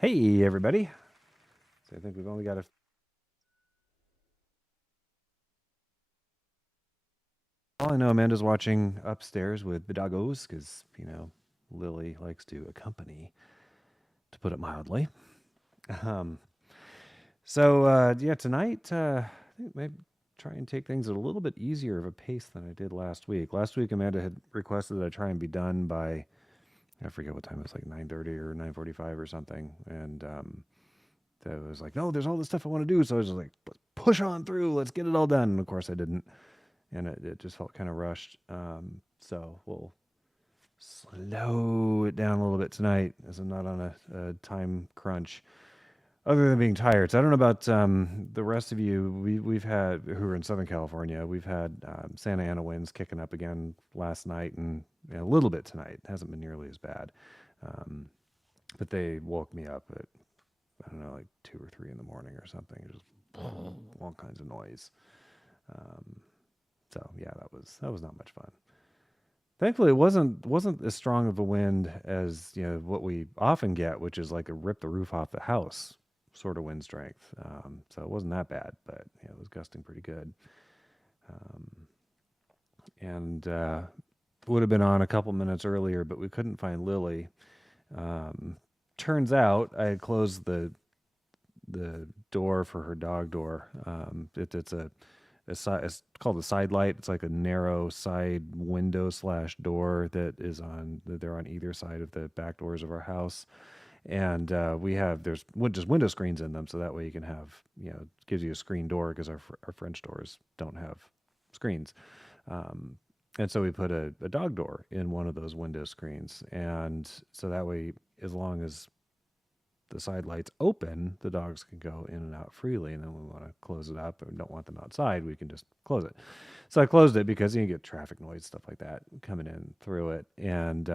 Hey, everybody. So I think we've only got All I know, Amanda's watching upstairs with the doggos because, Lily likes to accompany, to put it mildly. Um, tonight, I think maybe try and take things at a little bit easier of a pace than I did last week. Last week, Amanda had requested that I try and be done by, I forget what time it was, like 9:30 or 9:45 or something. And I was like, no, there's all this stuff I want to do. So I was just like, let's push on through. Let's get it all done. And of course, I didn't. And it just felt kind of rushed. So we'll slow it down a little bit tonight as I'm not on a time crunch other than being tired. So I don't know about the rest of you. We've had, who are in Southern California, we've had Santa Ana winds kicking up again last night and a little bit tonight. It hasn't been nearly as bad. Um, but they woke me up at, I don't know, like 2 or 3 in the morning or something. Just all kinds of noise. So yeah, that was not much fun. Thankfully, it wasn't as strong of a wind as what we often get, which is like a rip the roof off the house sort of wind strength. So it wasn't that bad, but it was gusting pretty good. And would have been on a couple minutes earlier, but we couldn't find Lily. Turns out I had closed the door for her dog door. It's called a side light. It's like a narrow side window / door that they're on either side of the back doors of our house. And there's just window screens in them. So that way you can have, it gives you a screen door because our French doors don't have screens. And so we put a dog door in one of those window screens. And so that way, as long as the side lights open, the dogs can go in and out freely. And then when we want to close it up and don't want them outside, we can just close it. So I closed it because you get traffic noise, stuff like that coming in through it. And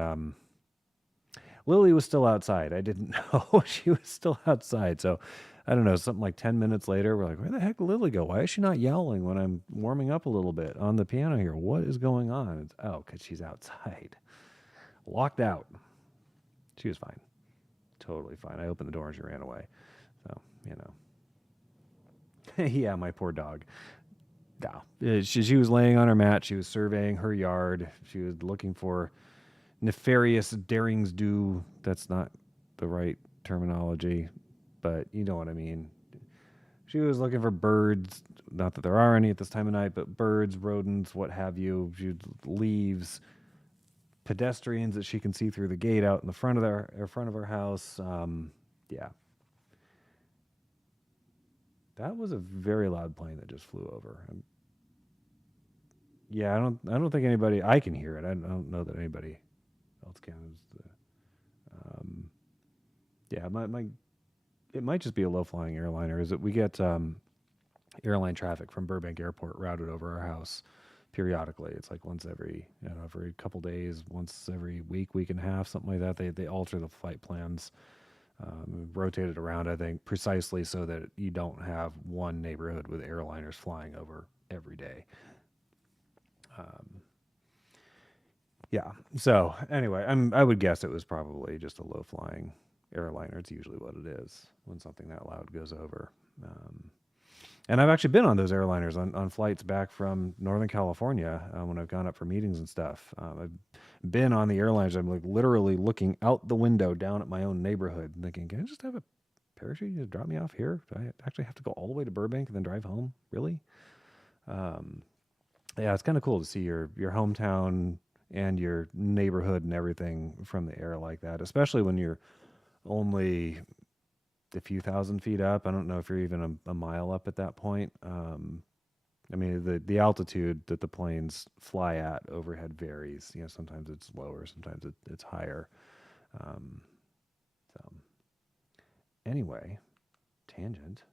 Lily was still outside. I didn't know she was still outside. So I don't know, something like 10 minutes later, we're like, where the heck did Lily go? Why is she not yelling when I'm warming up a little bit on the piano here? What is going on? It's, because she's outside. Locked out. She was fine. Totally fine. I opened the door and she ran away. So, yeah, my poor dog. No. She was laying on her mat. She was surveying her yard. She was looking for nefarious darings do. That's not the right terminology, but you know what I mean. She was looking for birds. Not that there are any at this time of night, but birds, rodents, what have you. Leaves, pedestrians that she can see through the gate out in the front of her house. Yeah, that was a very loud plane that just flew over. Yeah, I don't think anybody. I can hear it. I don't know that anybody else can. Yeah, it might just be a low flying airliner. Is that we get airline traffic from Burbank Airport routed over our house periodically. It's like once every every couple days, once every week and a half, something like that. They alter the flight plans, rotate it around, I think, precisely so that you don't have one neighborhood with airliners flying over every day. Yeah. So anyway, I would guess it was probably just a low flying airliner. It's usually what it is when something that loud goes over. And I've actually been on those airliners on flights back from Northern California when I've gone up for meetings and stuff. I've been on the airliners. I'm like literally looking out the window down at my own neighborhood thinking, can I just have a parachute to drop me off here? Do I actually have to go all the way to Burbank and then drive home? Really? Yeah, it's kind of cool to see your hometown and your neighborhood and everything from the air like that, especially when you're only a few thousand feet up. I don't know if you're even a mile up at that point. I mean, the altitude that the planes fly at overhead varies. Sometimes it's lower, sometimes it's higher. So anyway, tangent.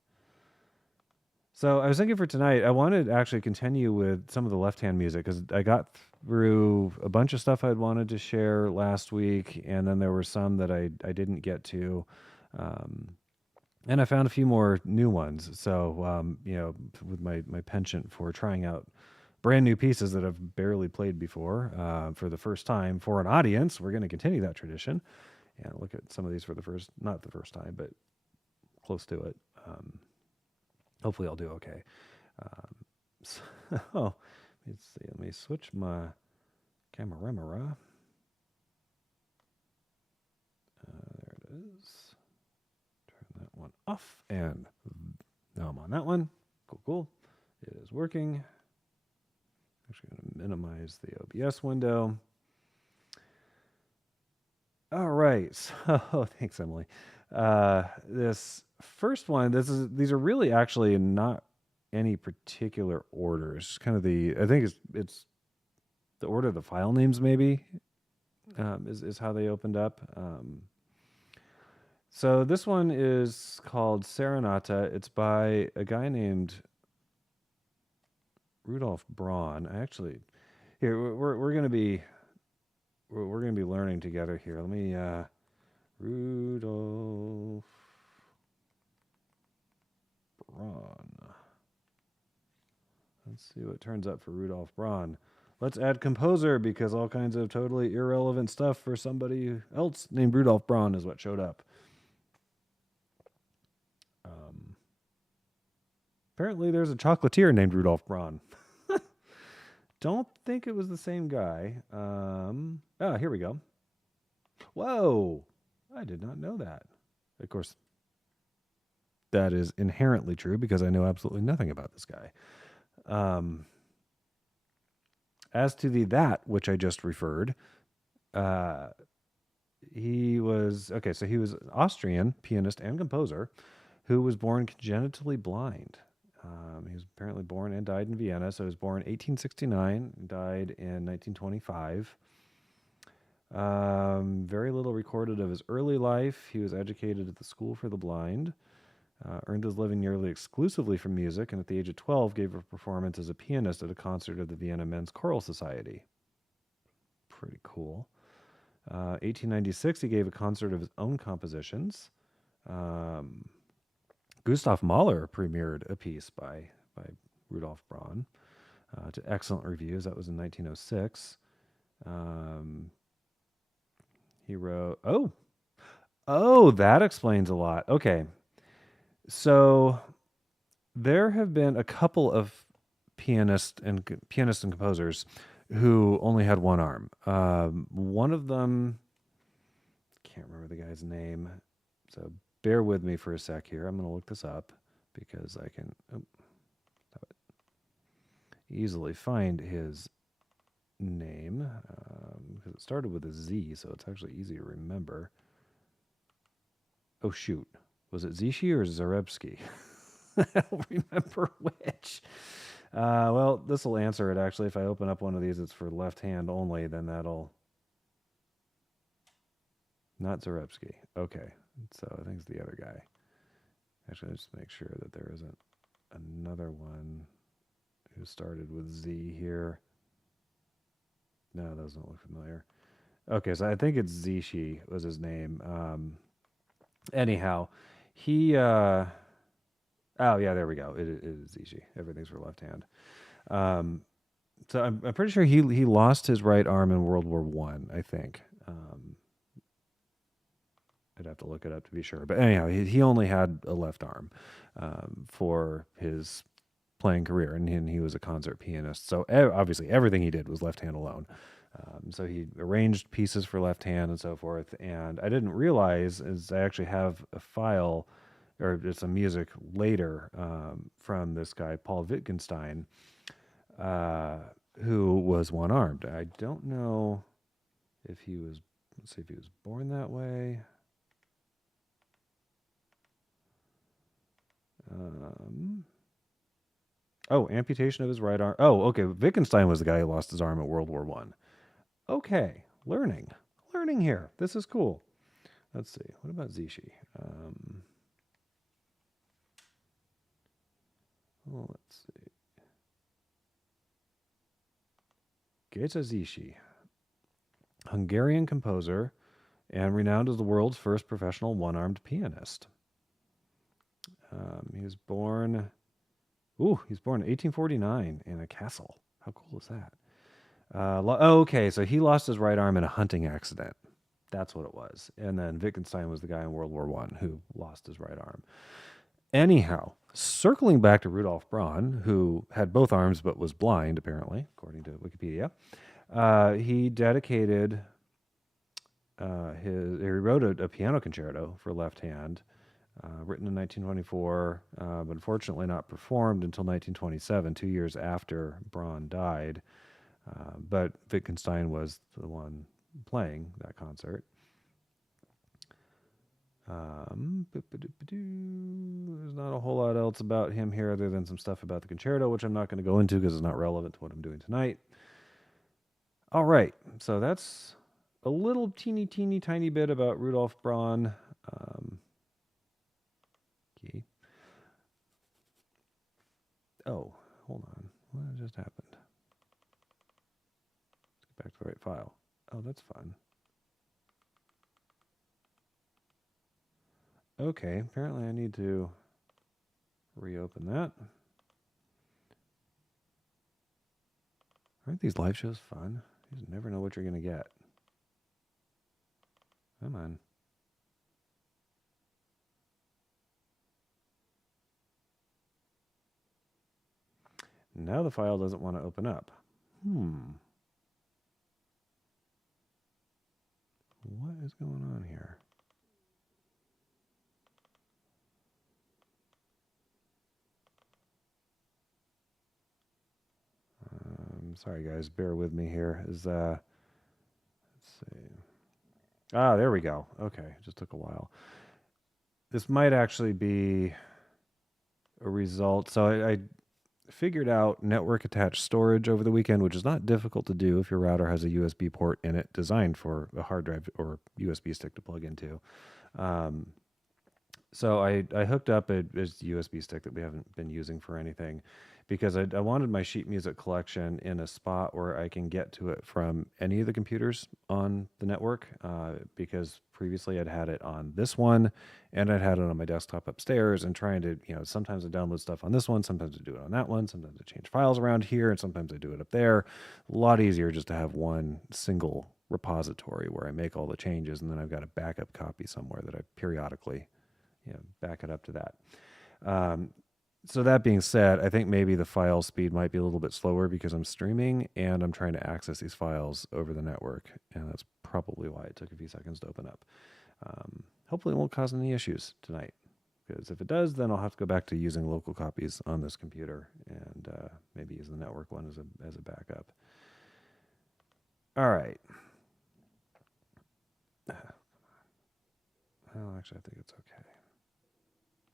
So I was thinking for tonight, I wanted to actually continue with some of the left-hand music because I got through a bunch of stuff I'd wanted to share last week, and then there were some that I didn't get to. And I found a few more new ones. So, with my penchant for trying out brand new pieces that I've barely played before for the first time for an audience, we're going to continue that tradition. and look at some of these for not the first time, but close to it. Hopefully I'll do okay. So, let's see. Let me switch my camera. There it is. Turn that one off, and now I'm on that one. Cool. It is working. Actually going to minimize the OBS window. All right. So, thanks, Emily. This first one, these are really actually not any particular order. It's kind of I think it's the order of the file names, maybe, is how they opened up. So this one is called Serenata. It's by a guy named Rudolf Braun. We're gonna be learning together here. Let me Rudolf Braun. Let's see what turns up for Rudolf Braun. Let's add composer, because all kinds of totally irrelevant stuff for somebody else named Rudolf Braun is what showed up. Apparently there's a chocolatier named Rudolf Braun. Don't think it was the same guy. Here we go. Whoa! I did not know that. Of course, that is inherently true because I know absolutely nothing about this guy. As to that which I just referred, he was an Austrian pianist and composer who was born congenitally blind. He was apparently born and died in Vienna. So he was born 1869, died in 1925. Very little recorded of his early life. He was educated at the School for the Blind, earned his living nearly exclusively from music, and at the age of 12 gave a performance as a pianist at a concert of the Vienna Men's Choral Society. Pretty cool. 1896, he gave a concert of his own compositions. Gustav Mahler premiered a piece by Rudolf Braun to excellent reviews. That was in 1906. He wrote, that explains a lot. Okay. So there have been a couple of pianists and composers who only had one arm. One of them, can't remember the guy's name, so bear with me for a sec here. I'm going to look this up because I can easily find his name because it started with a Z, so it's actually easy to remember. Oh, shoot. Was it Zishi or Zarebski? I don't remember which. Well, this will answer it, actually. If I open up one of these, it's for left hand only, then that'll... Not Zarebski. Okay. So I think it's the other guy. Actually, let's make sure that there isn't another one who started with Z here. No, that doesn't look familiar. Okay, so I think it's Zishi was his name. Anyhow, he... oh, yeah, there we go. It is Zishi. Everything's for left hand. So I'm pretty sure he lost his right arm in World War I think. I'd have to look it up to be sure. But anyhow, he only had a left arm for his playing career, and he was a concert pianist. So obviously everything he did was left hand alone. So he arranged pieces for left hand and so forth. And I didn't realize, as I actually have a file or just some music later from this guy, Paul Wittgenstein, who was one-armed. I don't know if he was, let's see if he was born that way. Amputation of his right arm. Oh, okay. Wittgenstein was the guy who lost his arm at World War I. Okay, learning here. This is cool. Let's see. What about Zishi? Let's see. Geza Zishi, Hungarian composer and renowned as the world's first professional one-armed pianist. He was born in 1849 in a castle. How cool is that? Okay, so he lost his right arm in a hunting accident. That's what it was. And then Wittgenstein was the guy in World War One who lost his right arm. Anyhow, circling back to Rudolf Braun, who had both arms but was blind, apparently, according to Wikipedia, he dedicated he wrote a piano concerto for left hand, written in 1924, but unfortunately not performed until 1927, 2 years after Braun died. But Wittgenstein was the one playing that concert. There's not a whole lot else about him here other than some stuff about the concerto, which I'm not going to go into because it's not relevant to what I'm doing tonight. All right, so that's a little teeny tiny bit about Rudolf Braun. Okay. Oh, hold on. What just happened? Let's get back to the right file. Oh, that's fun. Okay, apparently I need to reopen that. Aren't these live shows fun? You just never know what you're going to get. Come on. Now the file doesn't want to open up. What is going on here? Sorry guys, bear with me here. Let's see. Ah, there we go. Okay, it just took a while. This might actually be a result. So I figured out network attached storage over the weekend, which is not difficult to do if your router has a USB port in it designed for a hard drive or USB stick to plug into. So I hooked up a USB stick that we haven't been using for anything because I wanted my sheet music collection in a spot where I can get to it from any of the computers on the network, because previously I'd had it on this one and I'd had it on my desktop upstairs, and trying to, sometimes I download stuff on this one, sometimes I do it on that one, sometimes I change files around here, and sometimes I do it up there. A lot easier just to have one single repository where I make all the changes, and then I've got a backup copy somewhere that I periodically back it up to that. So that being said, I think maybe the file speed might be a little bit slower because I'm streaming and I'm trying to access these files over the network, and that's probably why it took a few seconds to open up. Hopefully it won't cause any issues tonight, because if it does, then I'll have to go back to using local copies on this computer and maybe use the network one as a backup. All right. Well, actually, I think it's okay.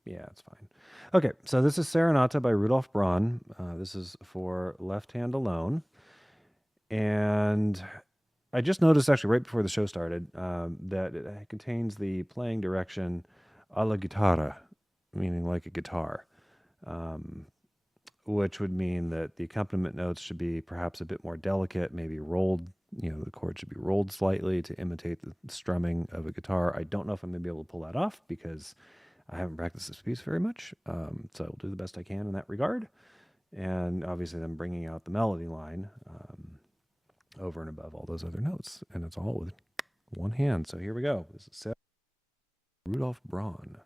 Yeah, it's fine. Okay, so this is Serenata by Rudolf Braun. This is for left hand alone. And I just noticed, actually, right before the show started, that it contains the playing direction alla chitarra, meaning like a guitar, which would mean that the accompaniment notes should be perhaps a bit more delicate, maybe rolled. The chord should be rolled slightly to imitate the strumming of a guitar. I don't know if I'm going to be able to pull that off because I haven't practiced this piece very much, so I'll do the best I can in that regard. And obviously then bringing out the melody line over and above all those other notes. And it's all with one hand. So here we go. This is Rudolf Braun.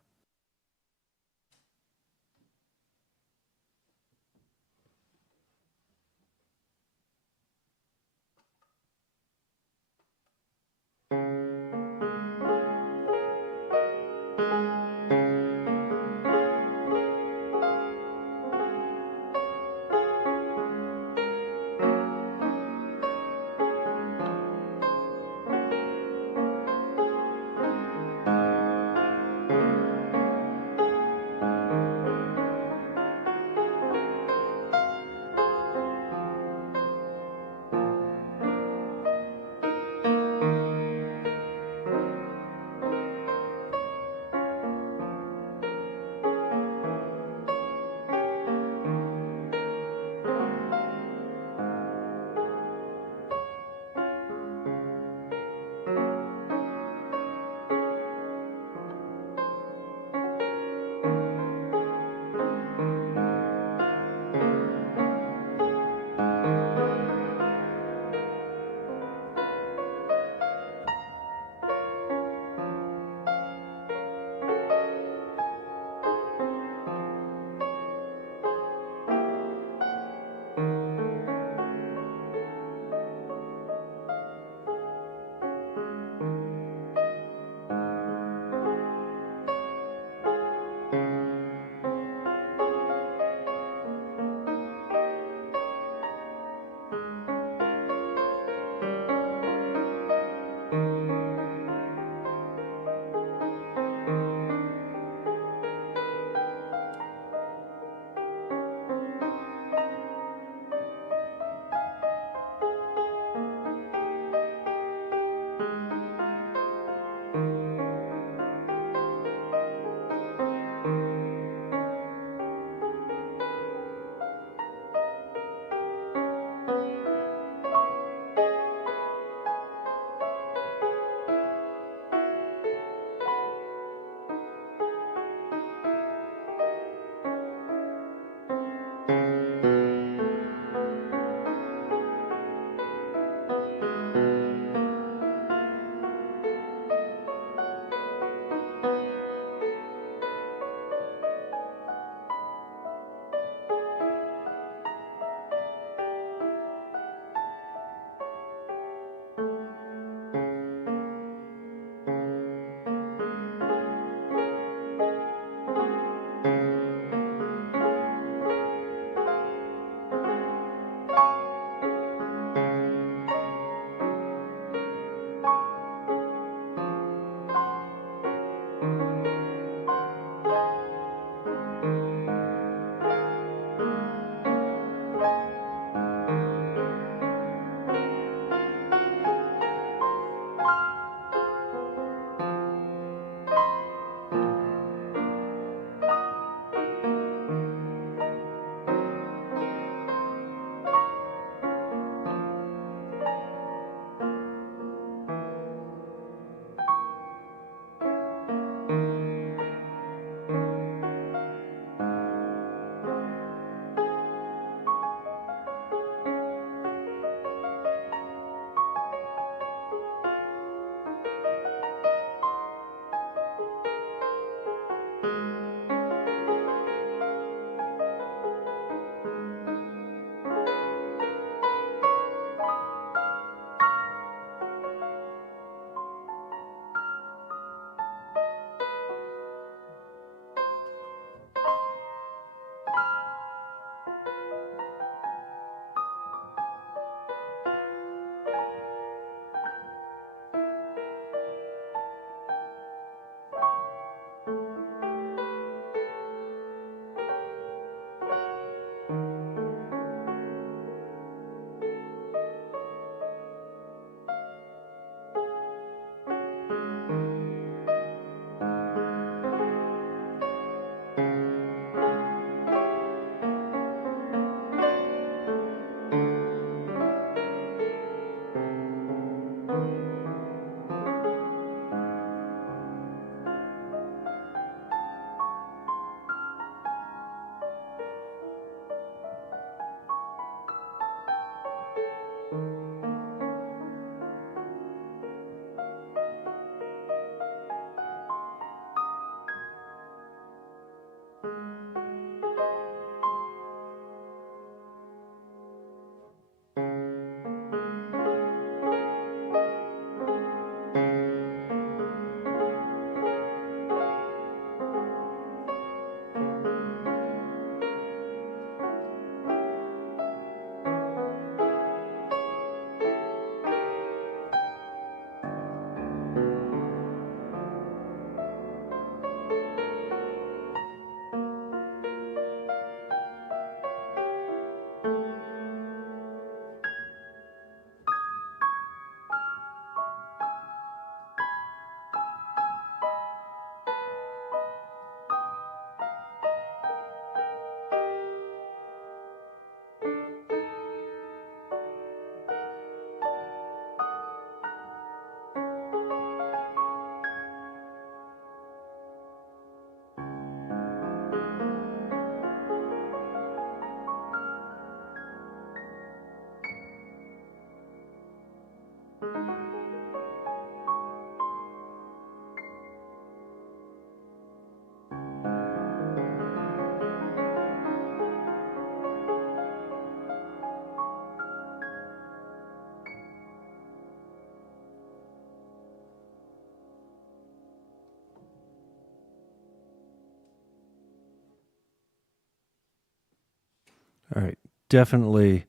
All right. Definitely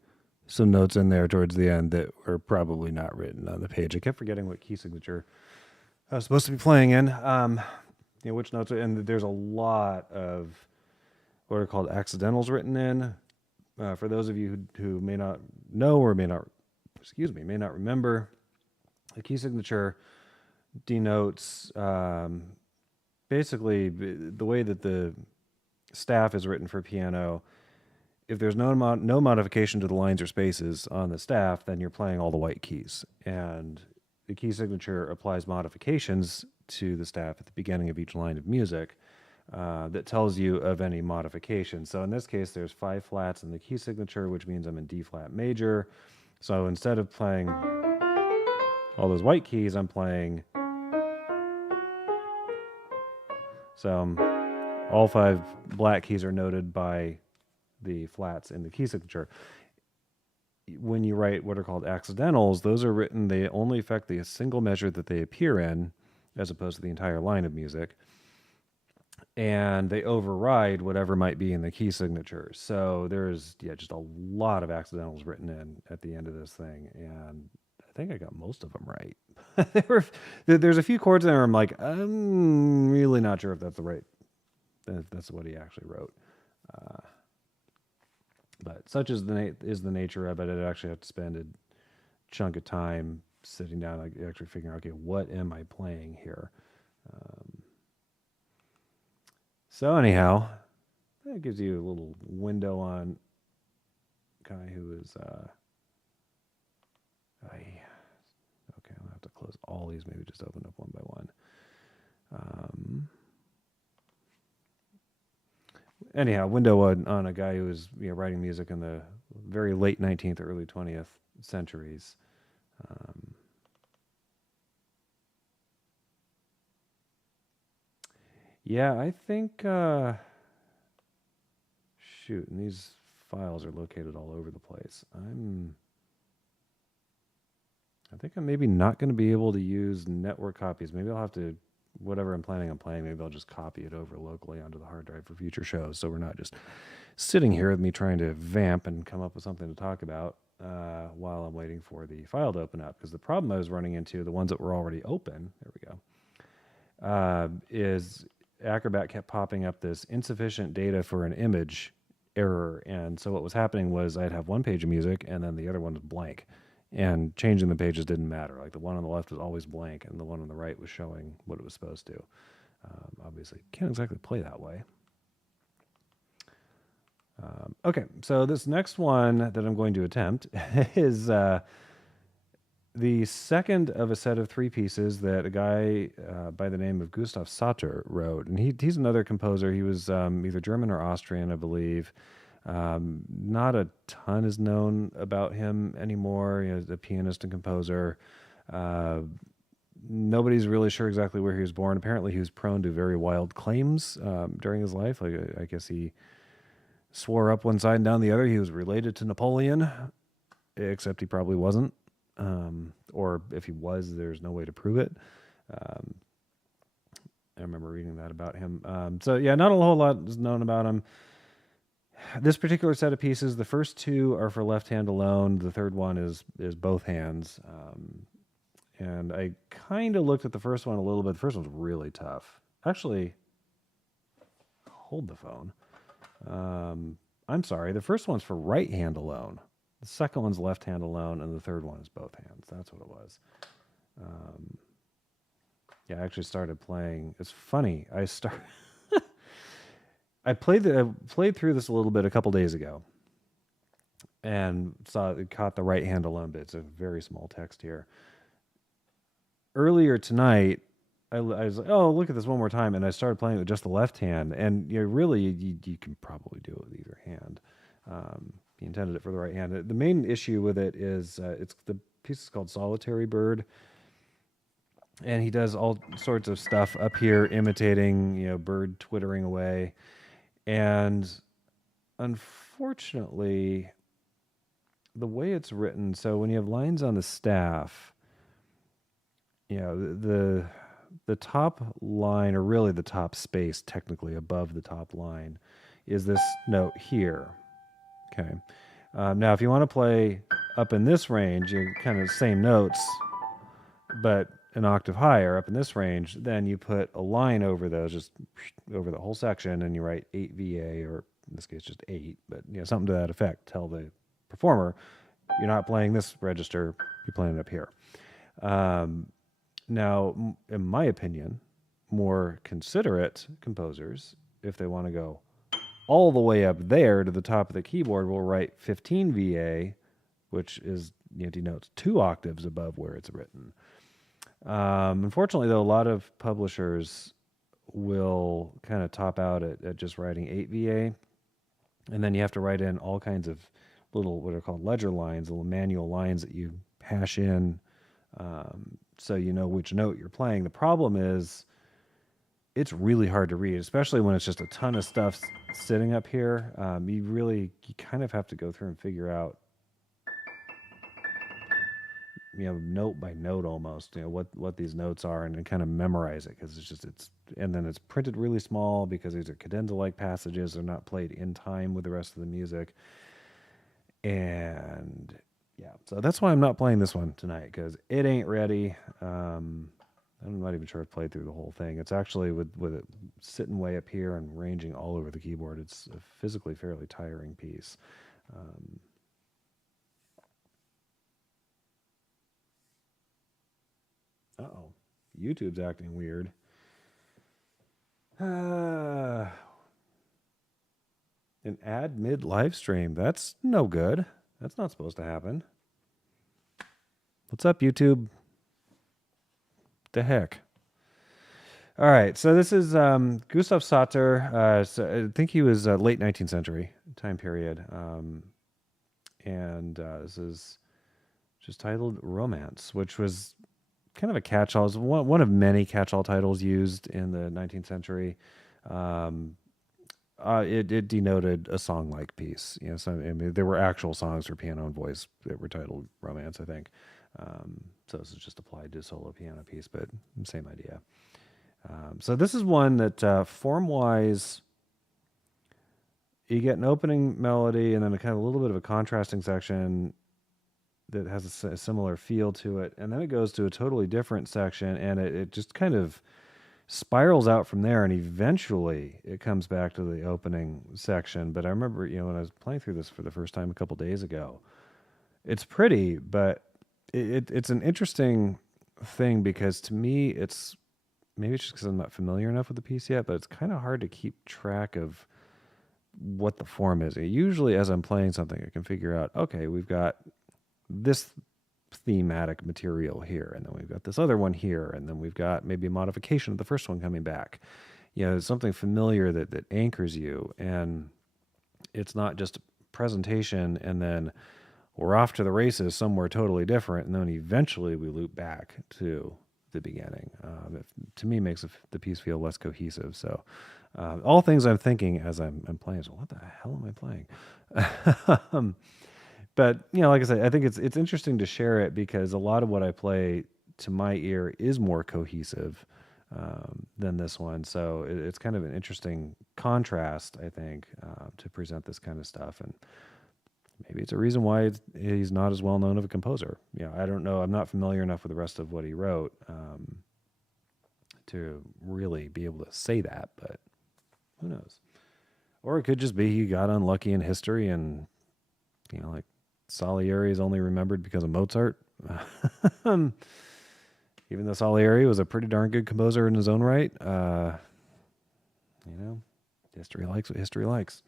some notes in there towards the end that were probably not written on the page. I kept forgetting what key signature I was supposed to be playing in. Which notes are, and there's a lot of what are called accidentals written in. For those of you who may not know or may not remember, a key signature denotes basically the way that the staff is written for piano. If there's no modification to the lines or spaces on the staff, then you're playing all the white keys. And the key signature applies modifications to the staff at the beginning of each line of music that tells you of any modification. So in this case, there's 5 flats in the key signature, which means I'm in D flat major. So instead of playing all those white keys, I'm playing. So all 5 black keys are noted by the flats in the key signature. When you write what are called accidentals, those are written, they only affect the single measure that they appear in, as opposed to the entire line of music. And they override whatever might be in the key signature. So there's just a lot of accidentals written in at the end of this thing. And I think I got most of them right. There's a few chords in there I'm like, I'm really not sure if that's that's what he actually wrote. But such is the nature of it. I actually have to spend a chunk of time sitting down, like actually figuring out, okay, what am I playing here? So anyhow, that gives you a little window on a guy who is, okay, I'll have to close all these, maybe just open up one by one. Anyhow, window on a guy who was writing music in the very late 19th, early 20th centuries. Yeah, I think, shoot, and these files are located all over the place. I think I'm maybe not going to be able to use network copies. Maybe I'll have to, whatever I'm planning on playing, maybe I'll just copy it over locally onto the hard drive for future shows. So we're not just sitting here with me trying to vamp and come up with something to talk about while I'm waiting for the file to open up. Because the problem I was running into, the ones that were already open, there we go, is Acrobat kept popping up this insufficient data for an image error. And so what was happening was I'd have one page of music and then the other one was blank. And changing the pages didn't matter. Like the one on the left was always blank and the one on the right was showing what it was supposed to. Obviously, can't exactly play that way. Okay, so this next one that I'm going to attempt is the second of a set of three pieces that a guy by the name of Gustav Sater wrote. And he's another composer. He was either German or Austrian, I believe. Not a ton is known about him anymore. He's a pianist and composer. Nobody's really sure exactly where he was born. Apparently, he was prone to very wild claims during his life. Like I guess he swore up one side and down the other he was related to Napoleon, except he probably wasn't. Or if he was, there's no way to prove it. I remember reading that about him. So yeah, not a whole lot is known about him. This particular set of pieces, the first two are for left hand alone. The third one is both hands. And I kind of looked at the first one a little bit. The first one's really tough. Actually, hold the phone. I'm sorry. The first one's for right hand alone. The second one's left hand alone, and the third one is both hands. That's what it was. Yeah, I actually started playing. It's funny. I played through this a little bit a couple days ago, and caught the right hand alone bit. It's a very small text here. Earlier tonight, I was like, oh, look at this one more time, and I started playing with just the left hand, and really you can probably do it with either hand. He intended it for the right hand. The main issue with it is it's the piece is called Solitary Bird, and he does all sorts of stuff up here imitating bird twittering away, and unfortunately, the way it's written, so when you have lines on the staff, the top line, or really the top space technically above the top line, is this note here. Okay. Now, if you want to play up in this range, you kind of same notes, but an octave higher up in this range, then you put a line over those, just over the whole section, and you write 8 VA, or in this case just 8, but something to that effect. Tell the performer, you're not playing this register, you're playing it up here. Now, in my opinion, more considerate composers, if they want to go all the way up there to the top of the keyboard, will write 15 VA, which is denotes 2 octaves above where it's written. Unfortunately, though, a lot of publishers will kind of top out at just writing 8 VA, and then you have to write in all kinds of little, what are called ledger lines, little manual lines that you hash in, so you know which note you're playing. The problem is it's really hard to read, especially when it's just a ton of stuff sitting up here. You kind of have to go through and figure out, note by note almost, what these notes are, and kind of memorize it, because and then it's printed really small because these are cadenza-like passages. They're not played in time with the rest of the music. And yeah, so that's why I'm not playing this one tonight, because it ain't ready. I'm not even sure I've played through the whole thing. It's actually with it sitting way up here and ranging all over the keyboard. It's a physically fairly tiring piece. Uh-oh. YouTube's acting weird. An ad mid live stream. That's no good. That's not supposed to happen. What's up, YouTube? The heck? All right, so this is Gustav Sater. So I think he was late 19th century time period. And this is just titled Romance, which was kind of a catch-all. It's one of many catch-all titles used in the 19th century. Um, it denoted a song-like piece. So I mean, there were actual songs for piano and voice that were titled romance, I think. So this is just applied to a solo piano piece, but same idea. So this is one that form-wise, you get an opening melody and then a kind of a little bit of a contrasting section that has a similar feel to it, and then it goes to a totally different section, and it just kind of spirals out from there, and eventually it comes back to the opening section. But I remember, when I was playing through this for the first time a couple days ago, it's pretty, but it's an interesting thing, because to me, it's maybe it's just because I'm not familiar enough with the piece yet, but it's kind of hard to keep track of what the form is. Usually as I'm playing something, I can figure out, okay, we've got this thematic material here, and then we've got this other one here, and then we've got maybe a modification of the first one coming back. Something familiar that anchors you, and it's not just presentation and then we're off to the races somewhere totally different, and then eventually we loop back to the beginning. It, to me, makes the piece feel less cohesive. So all things I'm thinking as I'm playing is, well, what the hell am I playing? But like I said, I think it's interesting to share it, because a lot of what I play to my ear is more cohesive than this one. So it's kind of an interesting contrast, I think, to present this kind of stuff. And maybe it's a reason why he's not as well known of a composer. I don't know. I'm not familiar enough with the rest of what he wrote to really be able to say that, but who knows? Or it could just be he got unlucky in history, and like Salieri is only remembered because of Mozart. Even though Salieri was a pretty darn good composer in his own right, history likes what history likes.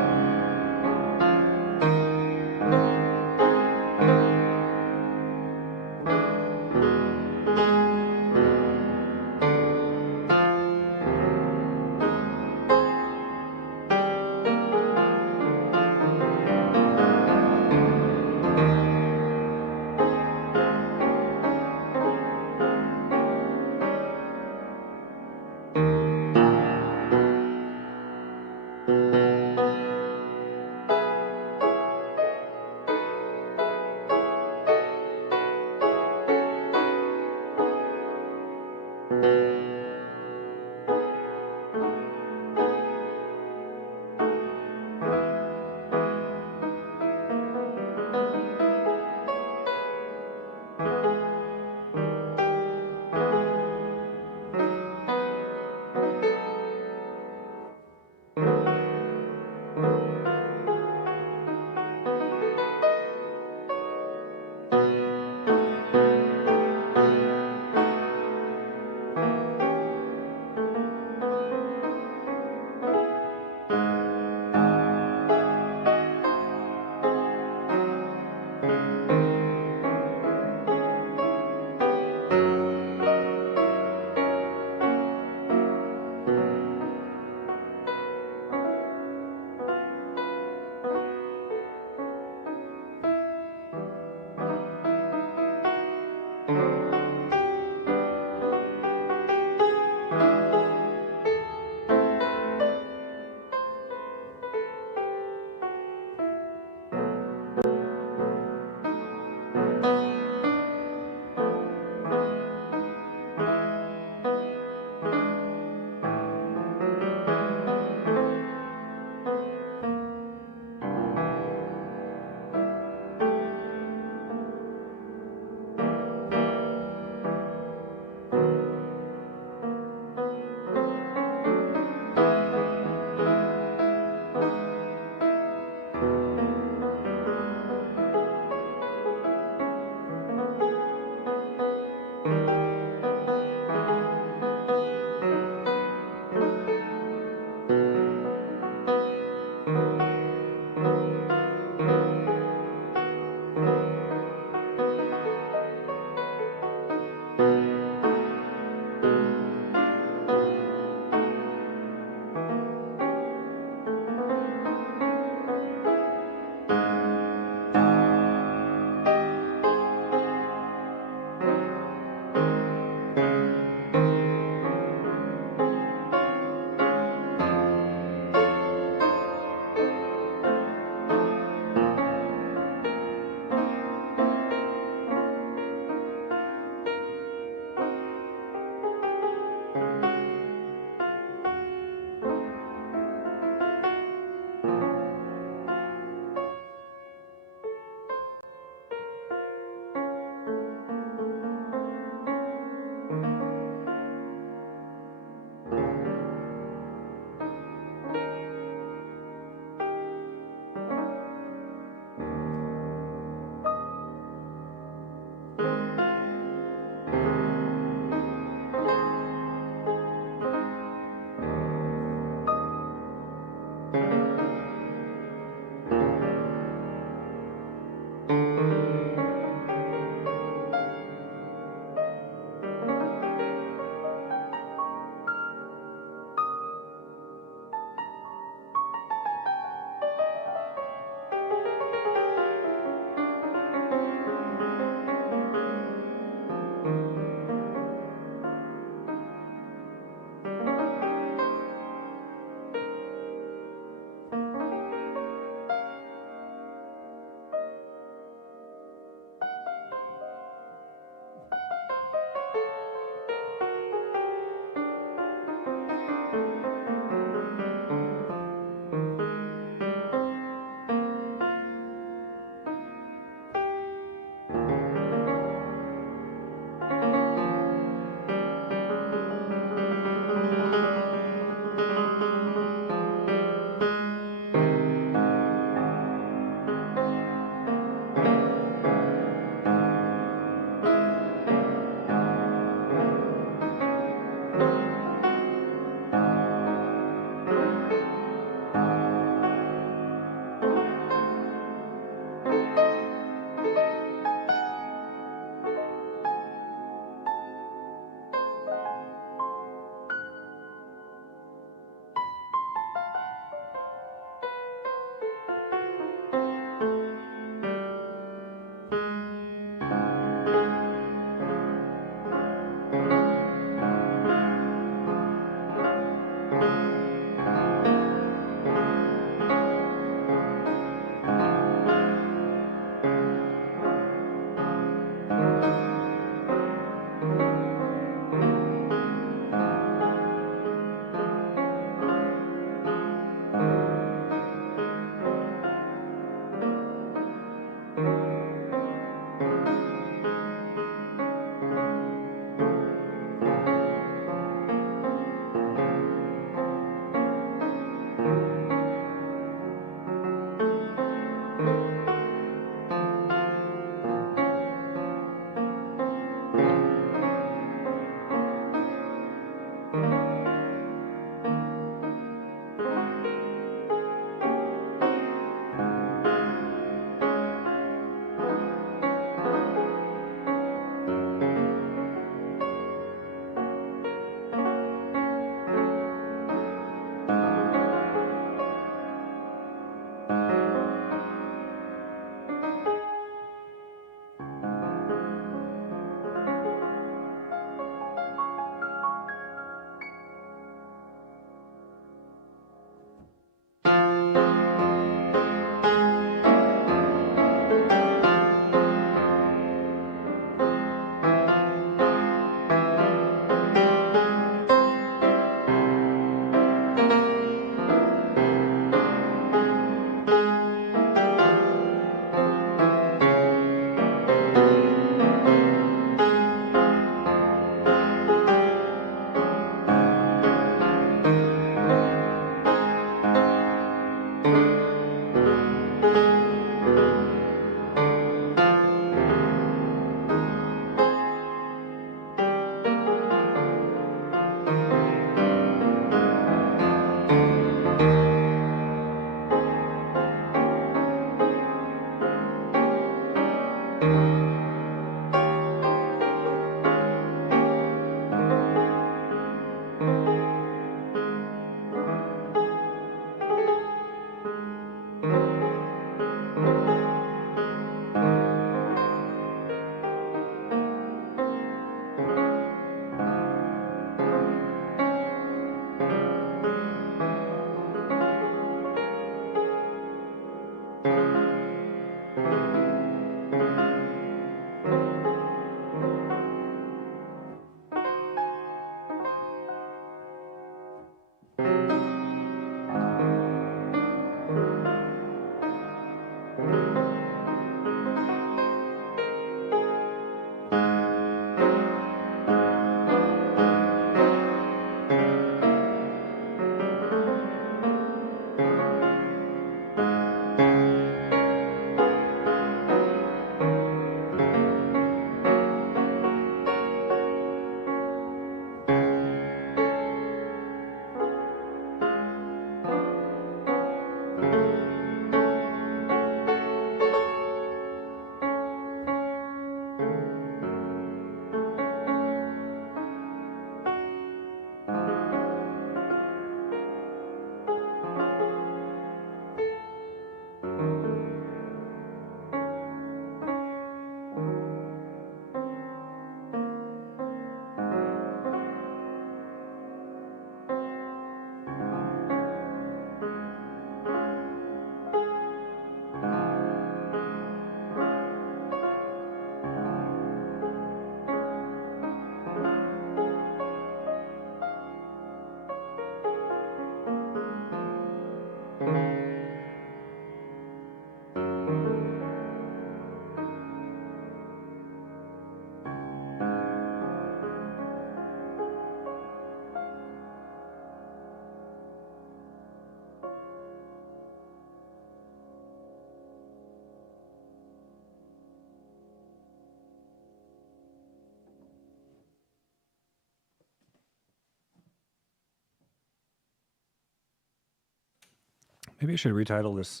Maybe I should retitle this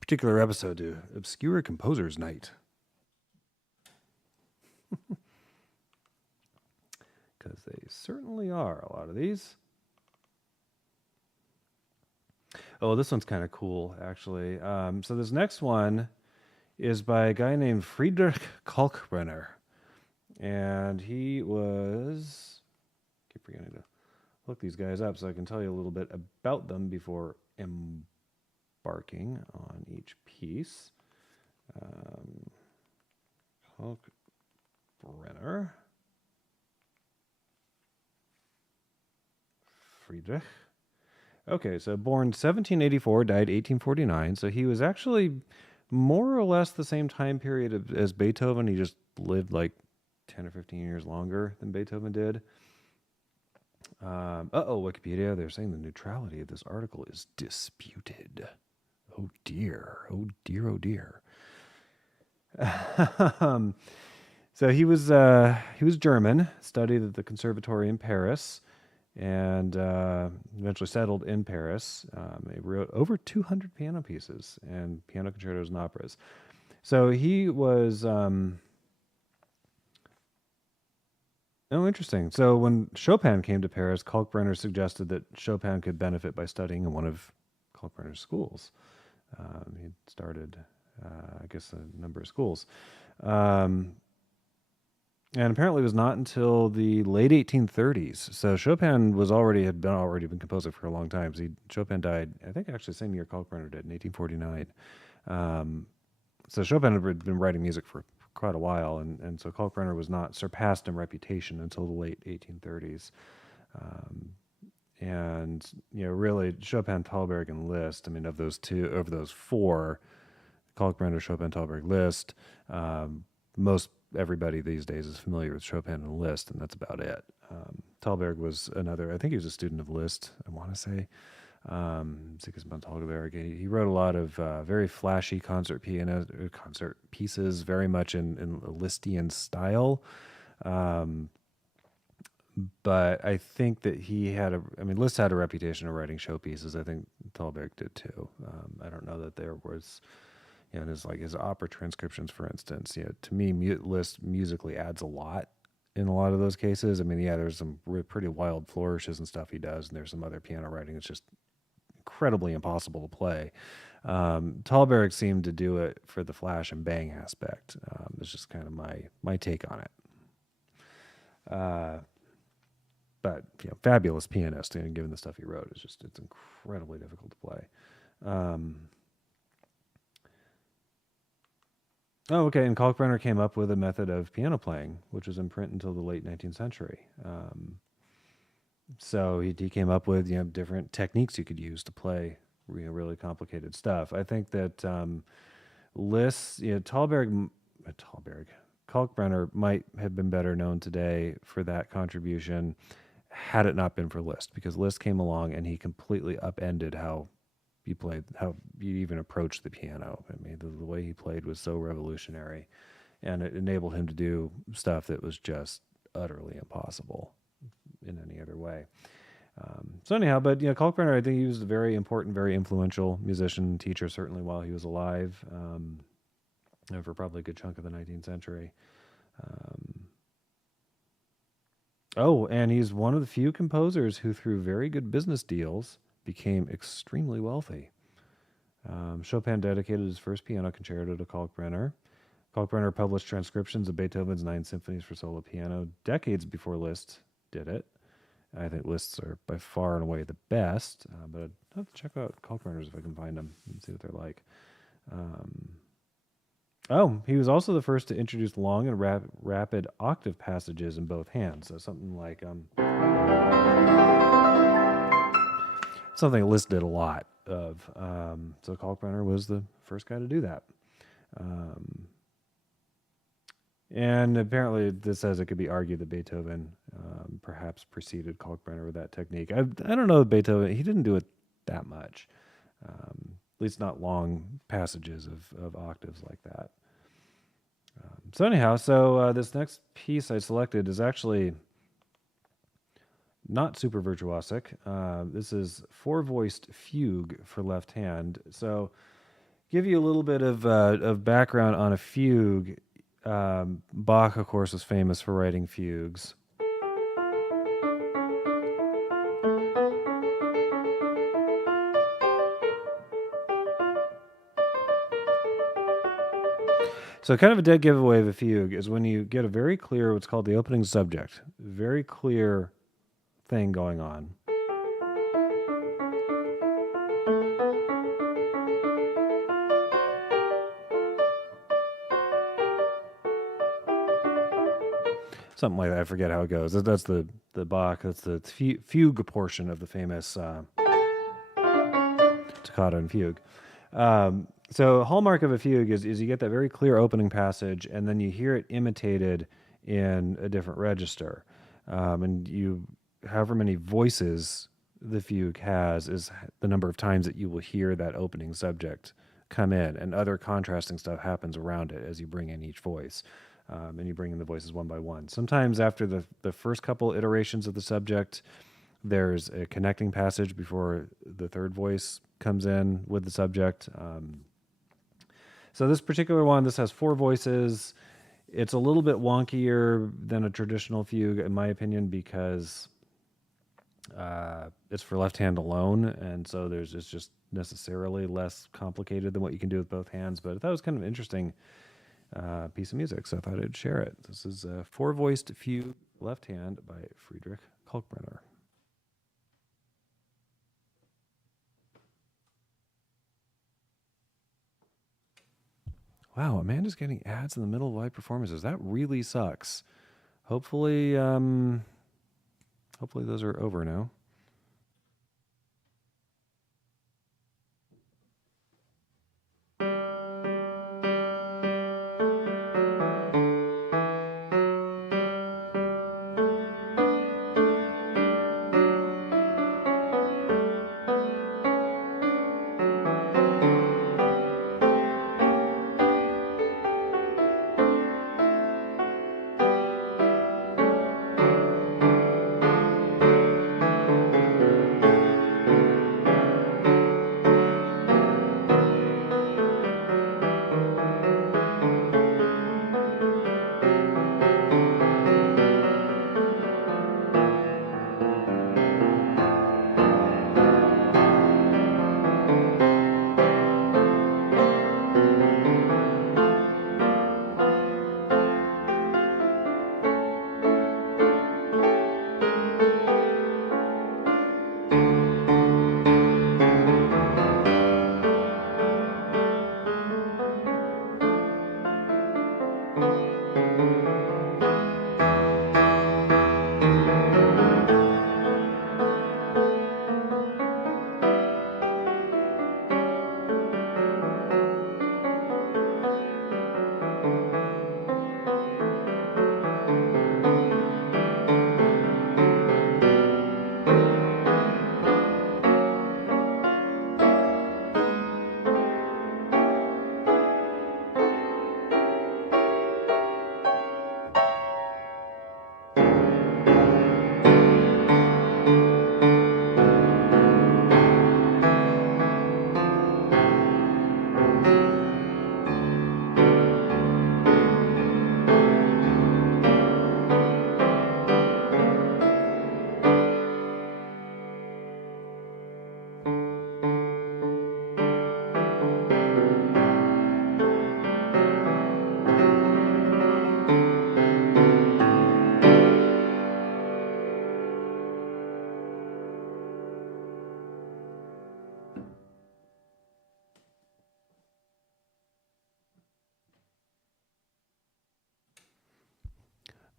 particular episode to Obscure Composer's Night. Because they certainly are, a lot of these. Oh, this one's kind of cool, actually. So this next one is by a guy named Friedrich Kalkbrenner. And he was... I keep forgetting to look these guys up so I can tell you a little bit about them before embarking on each piece. Kalkbrenner. Friedrich. Okay, so born 1784, died 1849. So he was actually more or less the same time period as Beethoven. He just lived like 10 or 15 years longer than Beethoven did. Wikipedia, they're saying the neutrality of this article is disputed. Oh dear, oh dear, oh dear. So he was German, studied at the Conservatory in Paris, and eventually settled in Paris. He wrote over 200 piano pieces and piano concertos and operas. So he was... Oh, interesting. So when Chopin came to Paris, Kalkbrenner suggested that Chopin could benefit by studying in one of Kalkbrenner's schools. He started, I guess, a number of schools. And apparently it was not until the late 1830s. So Chopin had been composing for a long time. So Chopin died, I think, actually the same year Kalkbrenner did, in 1849. So Chopin had been writing music for quite a while, and so Kalkbrenner was not surpassed in reputation until the late 1830s. And really Chopin, Thalberg, and Liszt. I mean, of those four, Kalkbrenner, Chopin, Thalberg, Liszt. Most everybody these days is familiar with Chopin and Liszt, and that's about it. Thalberg was another. I think he was a student of Liszt, I want to say. Sigismund Thalberg. He wrote a lot of very flashy concert pieces, very much in a Lisztian style. But I think that Liszt had a reputation of writing show pieces. I think Thalberg did too. I don't know that there was, And his opera transcriptions, for instance, to me, Liszt musically adds a lot in a lot of those cases. I mean, yeah, there's some pretty wild flourishes and stuff he does, and there's some other piano writing that's just incredibly impossible to play. Thalberg seemed to do it for the flash and bang aspect. It's just kind of my take on it. But fabulous pianist, and given the stuff he wrote, it's incredibly difficult to play. Oh, okay. And Kalkbrenner came up with a method of piano playing, which was in print until the late 19th century. So he came up with different techniques you could use to play really complicated stuff. I think that Liszt, Kalkbrenner might have been better known today for that contribution had it not been for Liszt, because Liszt came along and he completely upended how you played, how you even approached the piano. I mean, the way he played was so revolutionary, and it enabled him to do stuff that was just utterly impossible in any other way. So anyhow, but Kalkbrenner, I think he was a very important, very influential musician, teacher, certainly while he was alive, and for probably a good chunk of the 19th century. And he's one of the few composers who, through very good business deals, became extremely wealthy. Chopin dedicated his first piano concerto to Kalkbrenner. Kalkbrenner published transcriptions of Beethoven's 9 symphonies for solo piano decades before Liszt did it. I think Liszt's are by far and away the best, but I'd have to check out Kalkbrenner's if I can find them and see what they're like. He was also the first to introduce long and rapid octave passages in both hands. So something like something Liszt did a lot of. So Kalkbrenner was the first guy to do that. And apparently this says it could be argued that Beethoven perhaps preceded Kalkbrenner with that technique. I don't know that Beethoven, he didn't do it that much. At least not long passages of octaves like that. So anyhow, this next piece I selected is actually not super virtuosic. This is four-voiced fugue for left hand. So give you a little bit of background on a fugue. Bach, of course, was famous for writing fugues. So kind of a dead giveaway of a fugue is when you get a very clear, what's called the opening subject, very clear thing going on. Something like that. I forget how it goes. That's the Bach. That's the fugue portion of the famous toccata and fugue. So a hallmark of a fugue is you get that very clear opening passage, and then you hear it imitated in a different register. And however many voices the fugue has is the number of times that you will hear that opening subject come in, and other contrasting stuff happens around it as you bring in each voice. And you bring in the voices one by one. Sometimes after the first couple iterations of the subject, there's a connecting passage before the third voice comes in with the subject. So this particular one, this has 4 voices. It's a little bit wonkier than a traditional fugue, in my opinion, because it's for left hand alone, and so it's just necessarily less complicated than what you can do with both hands. But I thought it was kind of an interesting piece of music, so I thought I'd share it. This is a 4-voiced fugue left hand by Friedrich Kalkbrenner. Wow, Amanda's getting ads in the middle of live performances. That really sucks. Hopefully those are over now.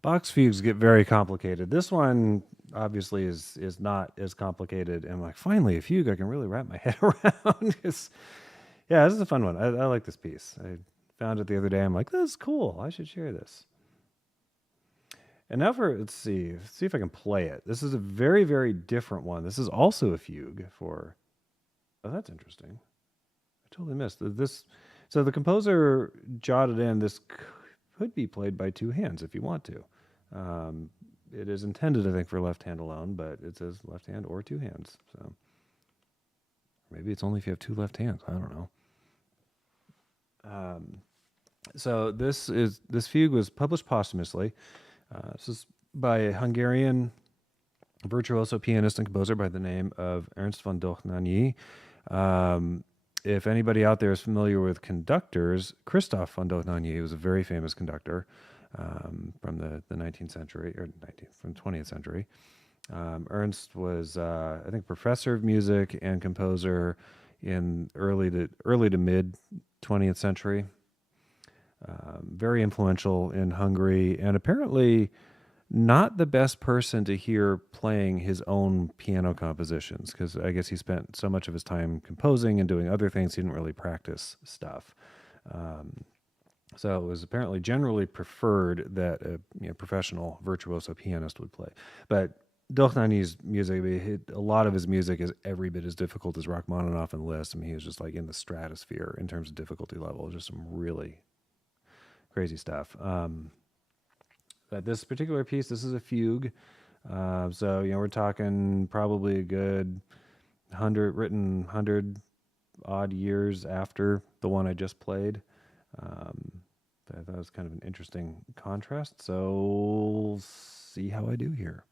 Box fugues get very complicated. This one obviously is not as complicated. And I'm like, finally, a fugue I can really wrap my head around. Yeah, this is a fun one. I like this piece. I found it the other day. I'm like, this is cool. I should share this. And now let's see if I can play it. This is a very, very different one. This is also a fugue for, oh, that's interesting. I totally missed this. So the composer jotted in this could be played by two hands if you want to. It is intended, I think, for left hand alone, but it says left hand or two hands. So maybe it's only if you have two left hands. I don't know. So this fugue was published posthumously. This is by a Hungarian virtuoso pianist and composer by the name of Ernst von Dohnányi. If anybody out there is familiar with conductors, Christoph von Dohnányi was a very famous conductor from the 19th century, or from 20th century. Ernst was, I think, professor of music and composer in early to mid 20th century. Very influential in Hungary, and apparently not the best person to hear playing his own piano compositions, because I guess he spent so much of his time composing and doing other things, he didn't really practice stuff. So it was apparently generally preferred that a professional virtuoso pianist would play. But Dohnányi's music, a lot of his music is every bit as difficult as Rachmaninoff and Liszt. I mean, he was just like in the stratosphere in terms of difficulty level. Just some really crazy stuff. But this particular piece, this is a fugue. So, we're talking probably a good 100 odd years after the one I just played. I thought it was kind of an interesting contrast. So we'll see how I do here.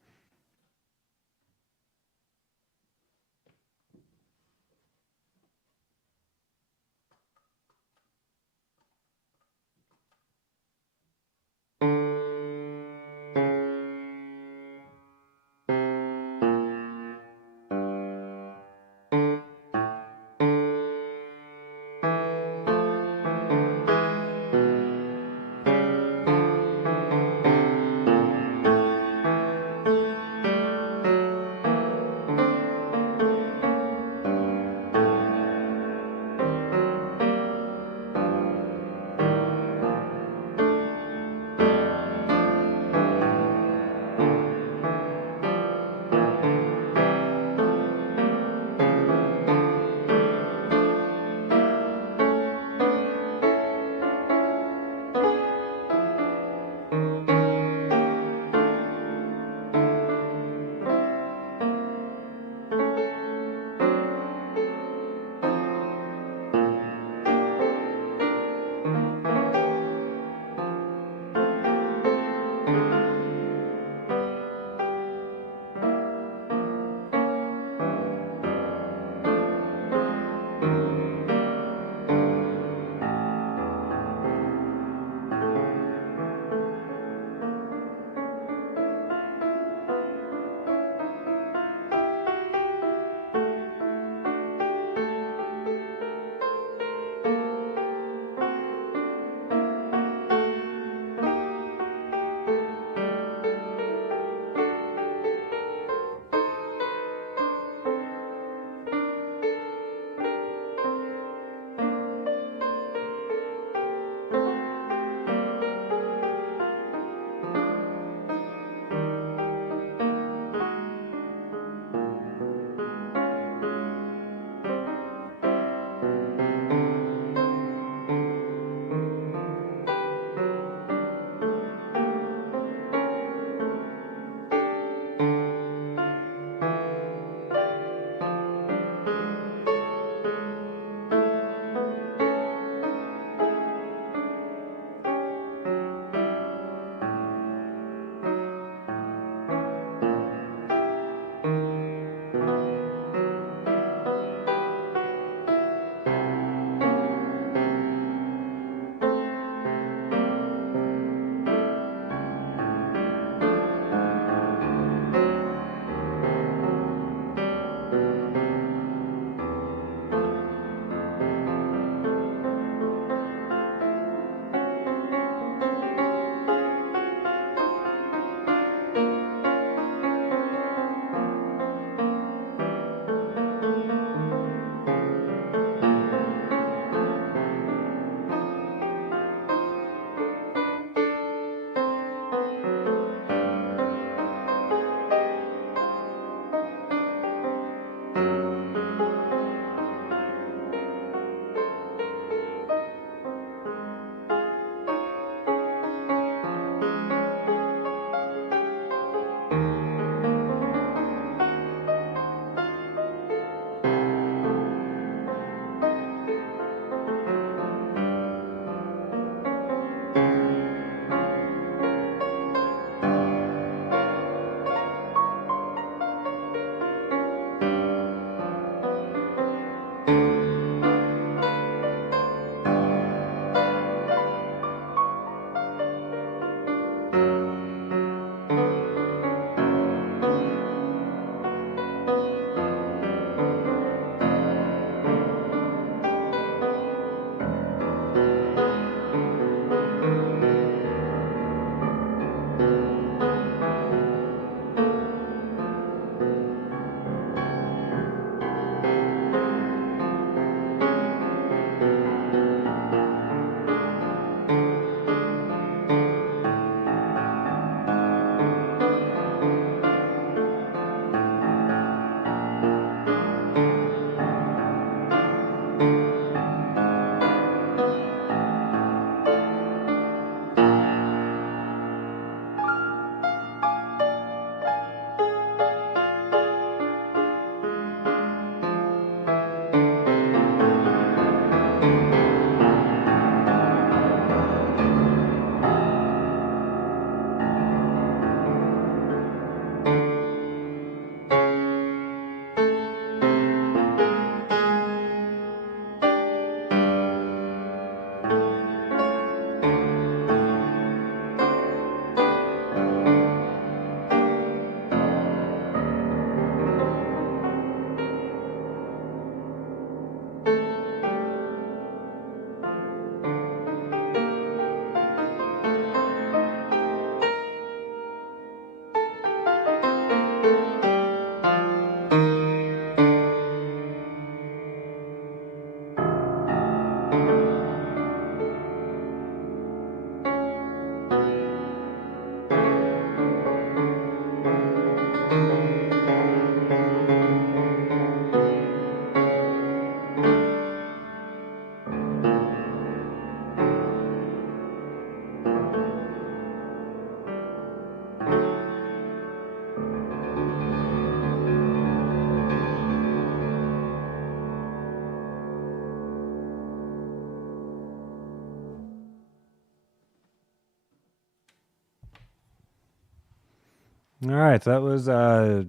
All right, so that was a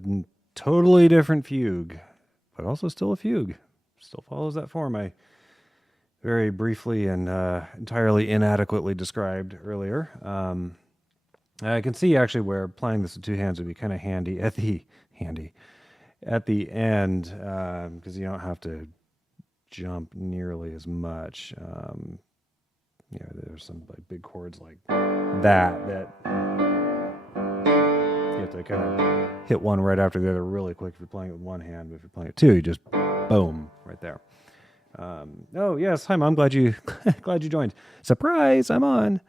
totally different fugue, but also still a fugue. Still follows that form I very briefly and entirely inadequately described earlier. I can see actually where playing this with two hands would be kind of handy at the end because you don't have to jump nearly as much. There's some like big chords like that you have to kind of hit one right after the other really quick if you're playing it with one hand. But if you're playing it two, you just boom right there. Oh yes, hi Mom. Glad you joined. Surprise, I'm on.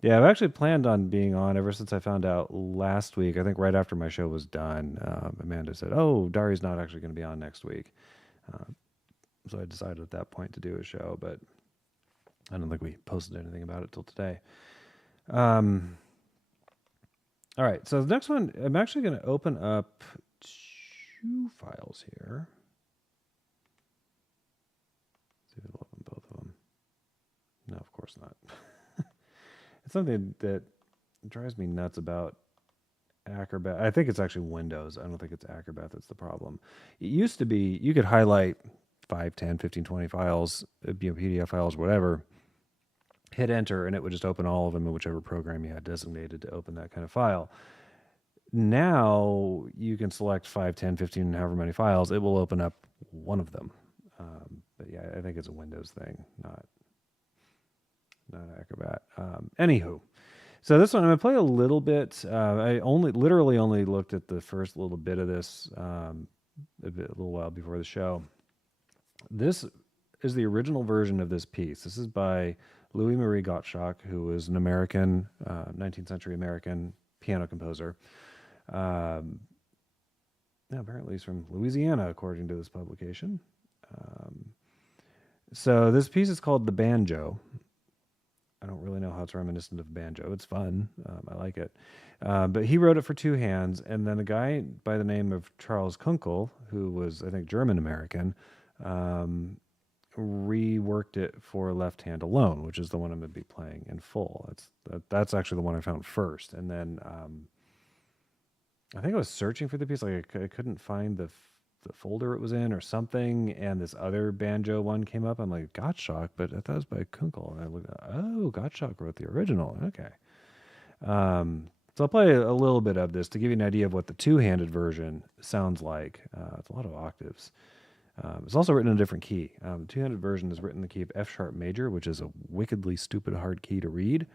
Yeah, I've actually planned on being on ever since I found out last week. I think right after my show was done, Amanda said, "Oh, Dari's not actually going to be on next week." So I decided at that point to do a show, but I don't think we posted anything about it till today. All right, so the next one, I'm actually going to open up two files here. See if it'll open both of them. No, of course not. It's something that drives me nuts about Acrobat. I think it's actually Windows. I don't think it's Acrobat that's the problem. It used to be you could highlight 5, 10, 15, 20 files, PDF files, whatever, hit enter, and it would just open all of them in whichever program you had designated to open that kind of file. Now you can select 5, 10, 15, however many files. It will open up one of them. But yeah, I think it's a Windows thing, not Acrobat. Anywho, so this one I'm gonna play a little bit. I literally only looked at the first little bit of this a little while before the show. This is the original version of this piece. This is by Louis Marie Gottschalk, who was an American, 19th century American piano composer. Apparently he's from Louisiana, according to this publication. So this piece is called The Banjo. I don't really know how it's reminiscent of banjo. It's fun. I like it. But he wrote it for two hands. And then a guy by the name of Charles Kunkel, who was, I think, German-American, reworked it for left hand alone, which is the one I'm going to be playing in full. That's actually the one I found first. And then I think I was searching for the piece. Like I couldn't find the folder it was in or something, and this other banjo one came up. I'm like, Gottschalk, but I thought it was by Kunkel. And I looked at, oh, Gottschalk wrote the original. Okay. So I'll play a little bit of this to give you an idea of what the two-handed version sounds like. It's a lot of octaves. It's also written in a different key. The two-handed version is written in the key of F sharp major, which is a wickedly stupid hard key to read.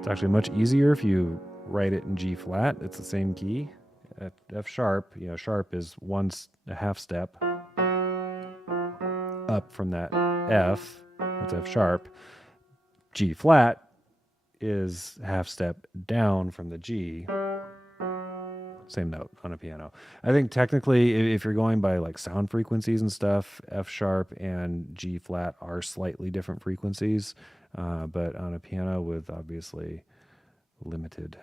It's actually much easier if you write it in G flat. It's the same key. F sharp, sharp is a half step up from that F. That's F sharp. G flat is half step down from the G. Same note on a piano. I think technically, if you're going by like sound frequencies and stuff, F sharp and G flat are slightly different frequencies. But on a piano with obviously limited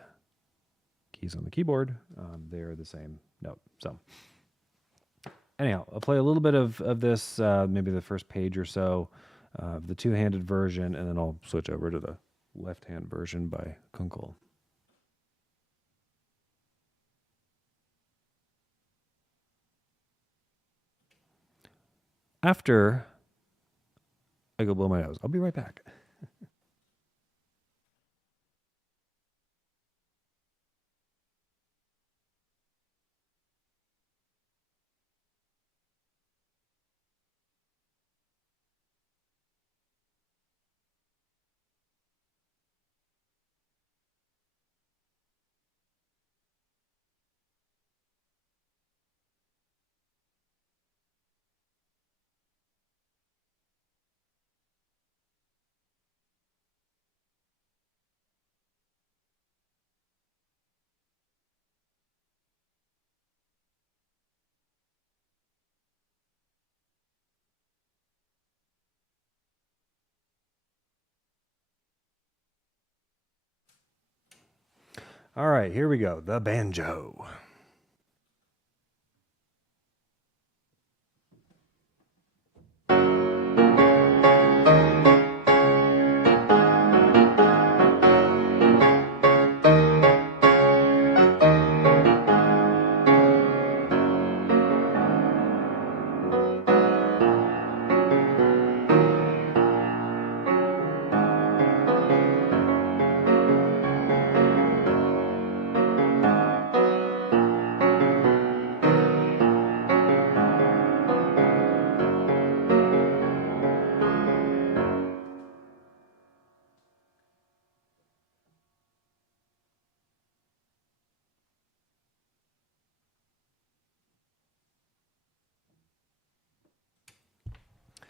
keys on the keyboard, they're the same note. So anyhow, I'll play a little bit of this, maybe the first page or so of the two-handed version, and then I'll switch over to the left-hand version by Kunkel. After I go blow my nose, I'll be right back. All right, here we go. The banjo.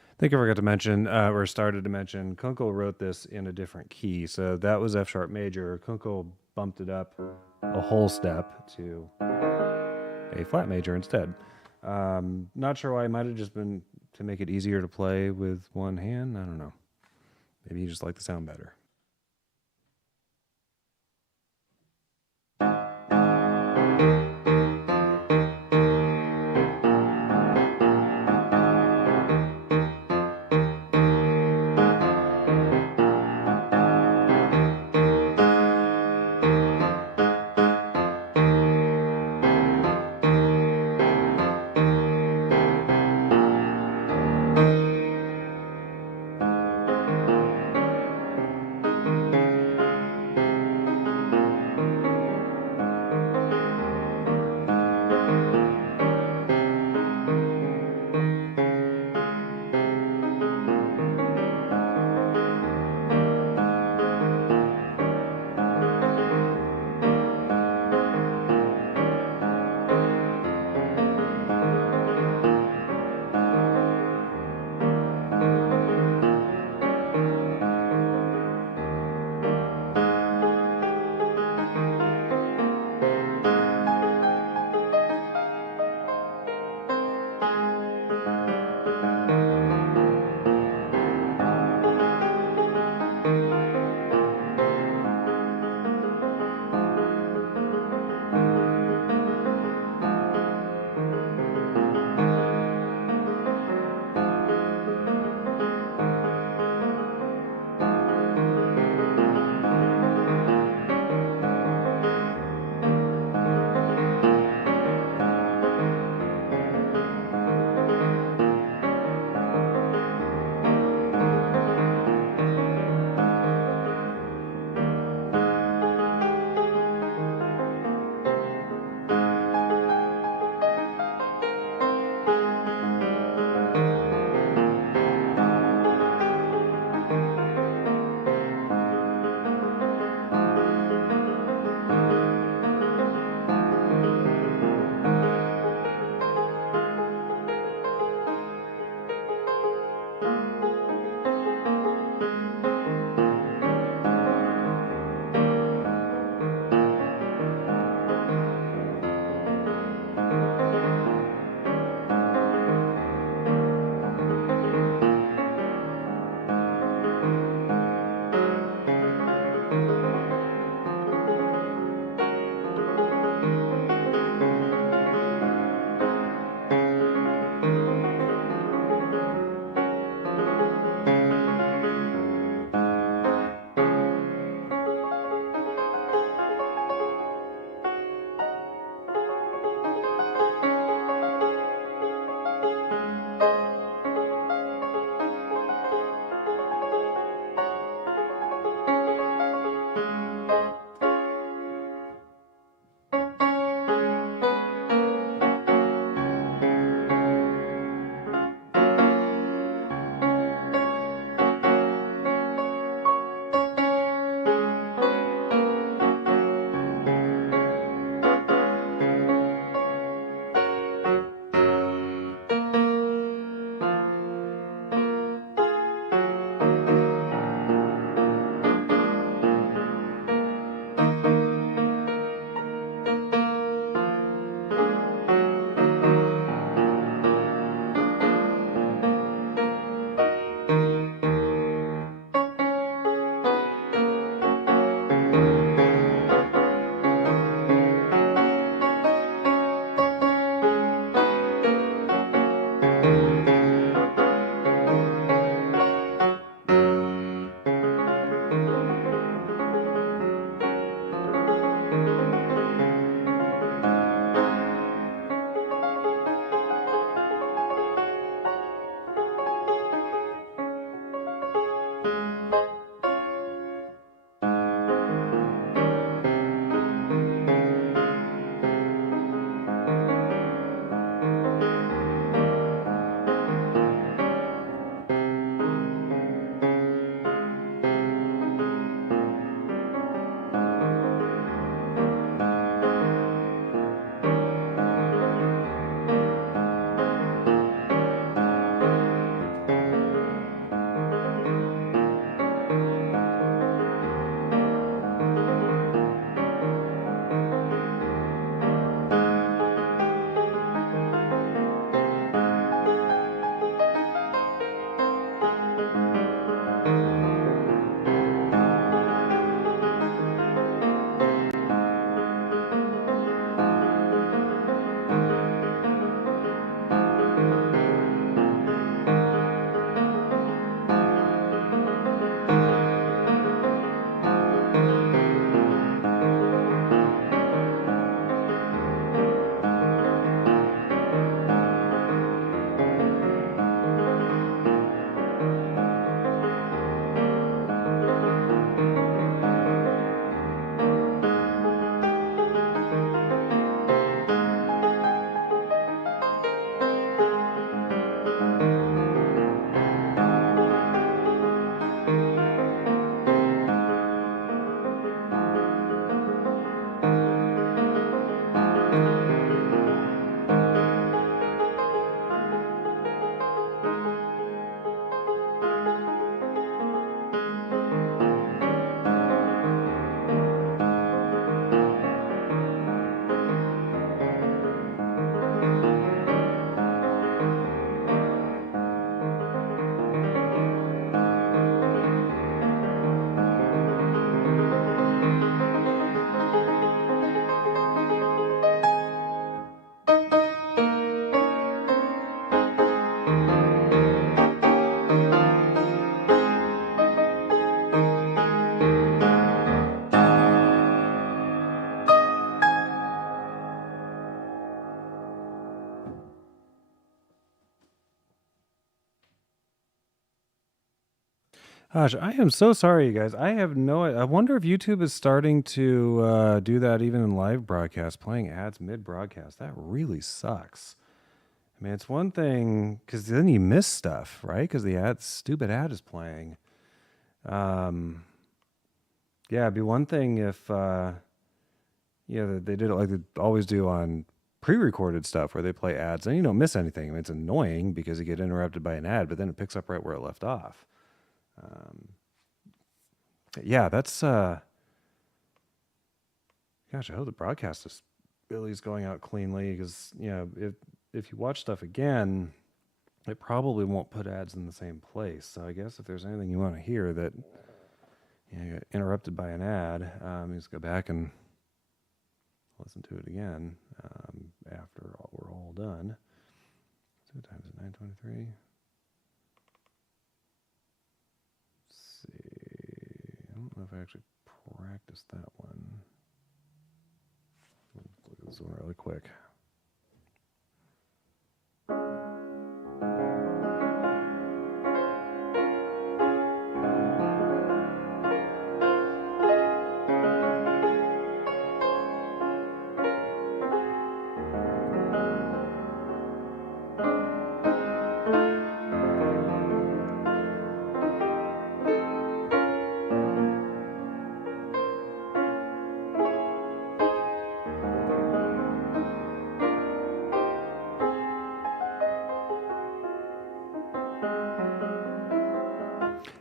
I think I forgot to mention, or started to mention, Kunkel wrote this in a different key. So that was F sharp major. Kunkel bumped it up a whole step to A flat major instead. Not sure why. It might have just been to make it easier to play with one hand. I don't know. Maybe you just like the sound better. Gosh, I am so sorry, you guys. I have no. I wonder if YouTube is starting to do that even in live broadcast, playing ads mid broadcast. That really sucks. I mean, it's one thing because then you miss stuff, right? Because the stupid ad is playing. Um, yeah, it'd be one thing if they did it like they always do on pre-recorded stuff where they play ads and you don't miss anything. I mean, it's annoying because you get interrupted by an ad, but then it picks up right where it left off. Yeah, that's gosh, I hope the broadcast is really is going out cleanly because if you watch stuff again, it probably won't put ads in the same place. So I guess if there's anything you want to hear that you got interrupted by an ad, you just go back and listen to it again after we're all done. So what time is it? 9:23. Let's see. I don't know if I actually practiced that one. Let's look at this one really quick.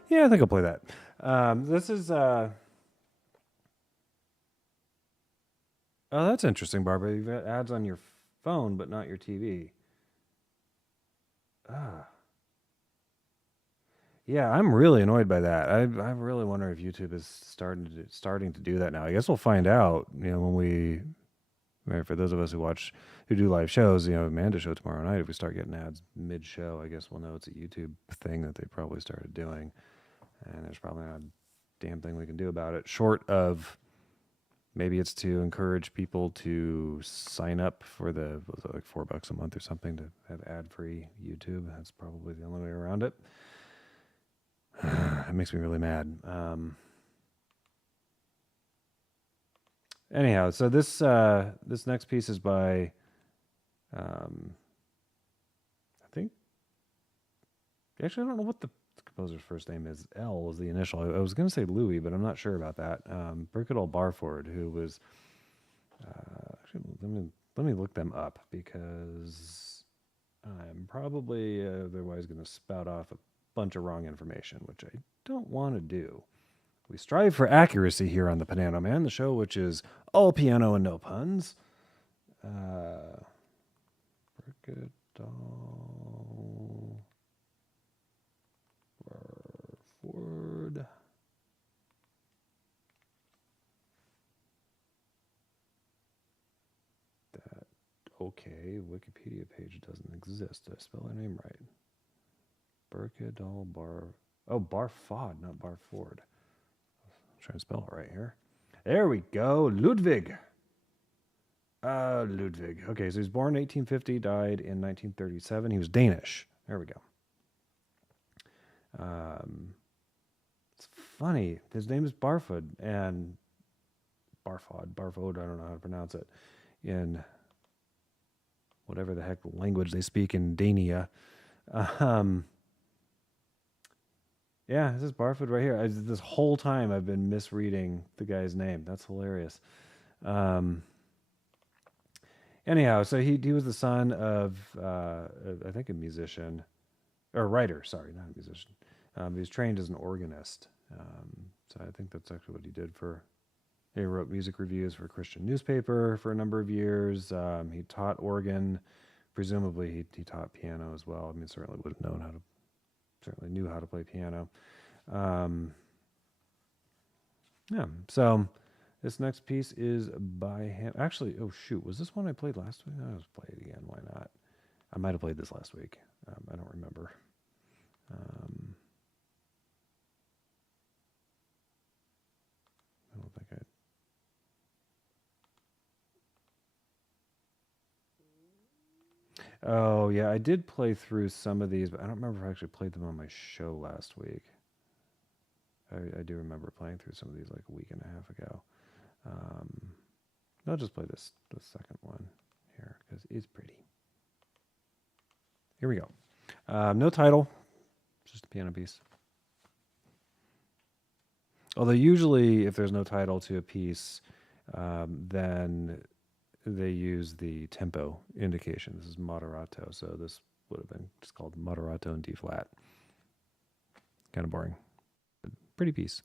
Yeah, I think I'll play that. This is oh, that's interesting, Barbara. You've got ads on your phone, but not your TV. Ah, yeah, I'm really annoyed by that. I really wonder if YouTube is starting to do that now. I guess we'll find out. When we, right, for those of us who do live shows, Amanda's show tomorrow night. If we start getting ads mid show, I guess we'll know it's a YouTube thing that they probably started doing. And there's probably not a damn thing we can do about it, short of maybe it's to encourage people to sign up for was it like $4 a month or something to have ad-free YouTube. That's probably the only way around it. It makes me really mad. Anyhow, so this next piece is by, I think, actually, I don't know what the composer's first name is. L was the initial. I was going to say Louis, but I'm not sure about that. Burkittal Barford, who was actually, let me look them up because I'm probably otherwise going to spout off a bunch of wrong information, which I don't want to do. We strive for accuracy here on the Piano Man, the show which is all piano and no puns. Burkittal Barford. Okay, Wikipedia page doesn't exist. Did I spell her name right? Burkittal Barfod, not Barford. I'm trying to spell it right here. There we go. Ludwig. Ludwig. Okay, so he was born in 1850, died in 1937. He was Danish. There we go. It's funny. His name is Barfod, and Barfod, I don't know how to pronounce it, in whatever the heck language they speak in Dania. Yeah, this is Barfod right here. This whole time I've been misreading the guy's name. That's hilarious. Anyhow, so he was the son of, I think, a musician, or writer, sorry, not a musician. He was trained as an organist. So I think that's actually what he did he wrote music reviews for a Christian newspaper for a number of years. He taught organ. Presumably he taught piano as well. I mean, certainly knew how to play piano. Yeah, so this next piece is by him. Actually, oh shoot, was this one I played last week? I'll just play it again. Why not? I might have played this last week. I don't remember. I don't think I. Oh yeah, I did play through some of these, but I don't remember if I actually played them on my show last week. I do remember playing through some of these like a week and a half ago. I'll just play the second one here because it's pretty. Here we go. No title, just a piano piece. Although usually if there's no title to a piece, then they use the tempo indication. This is moderato, so this would have been just called moderato in D flat. Kind of boring. But pretty piece.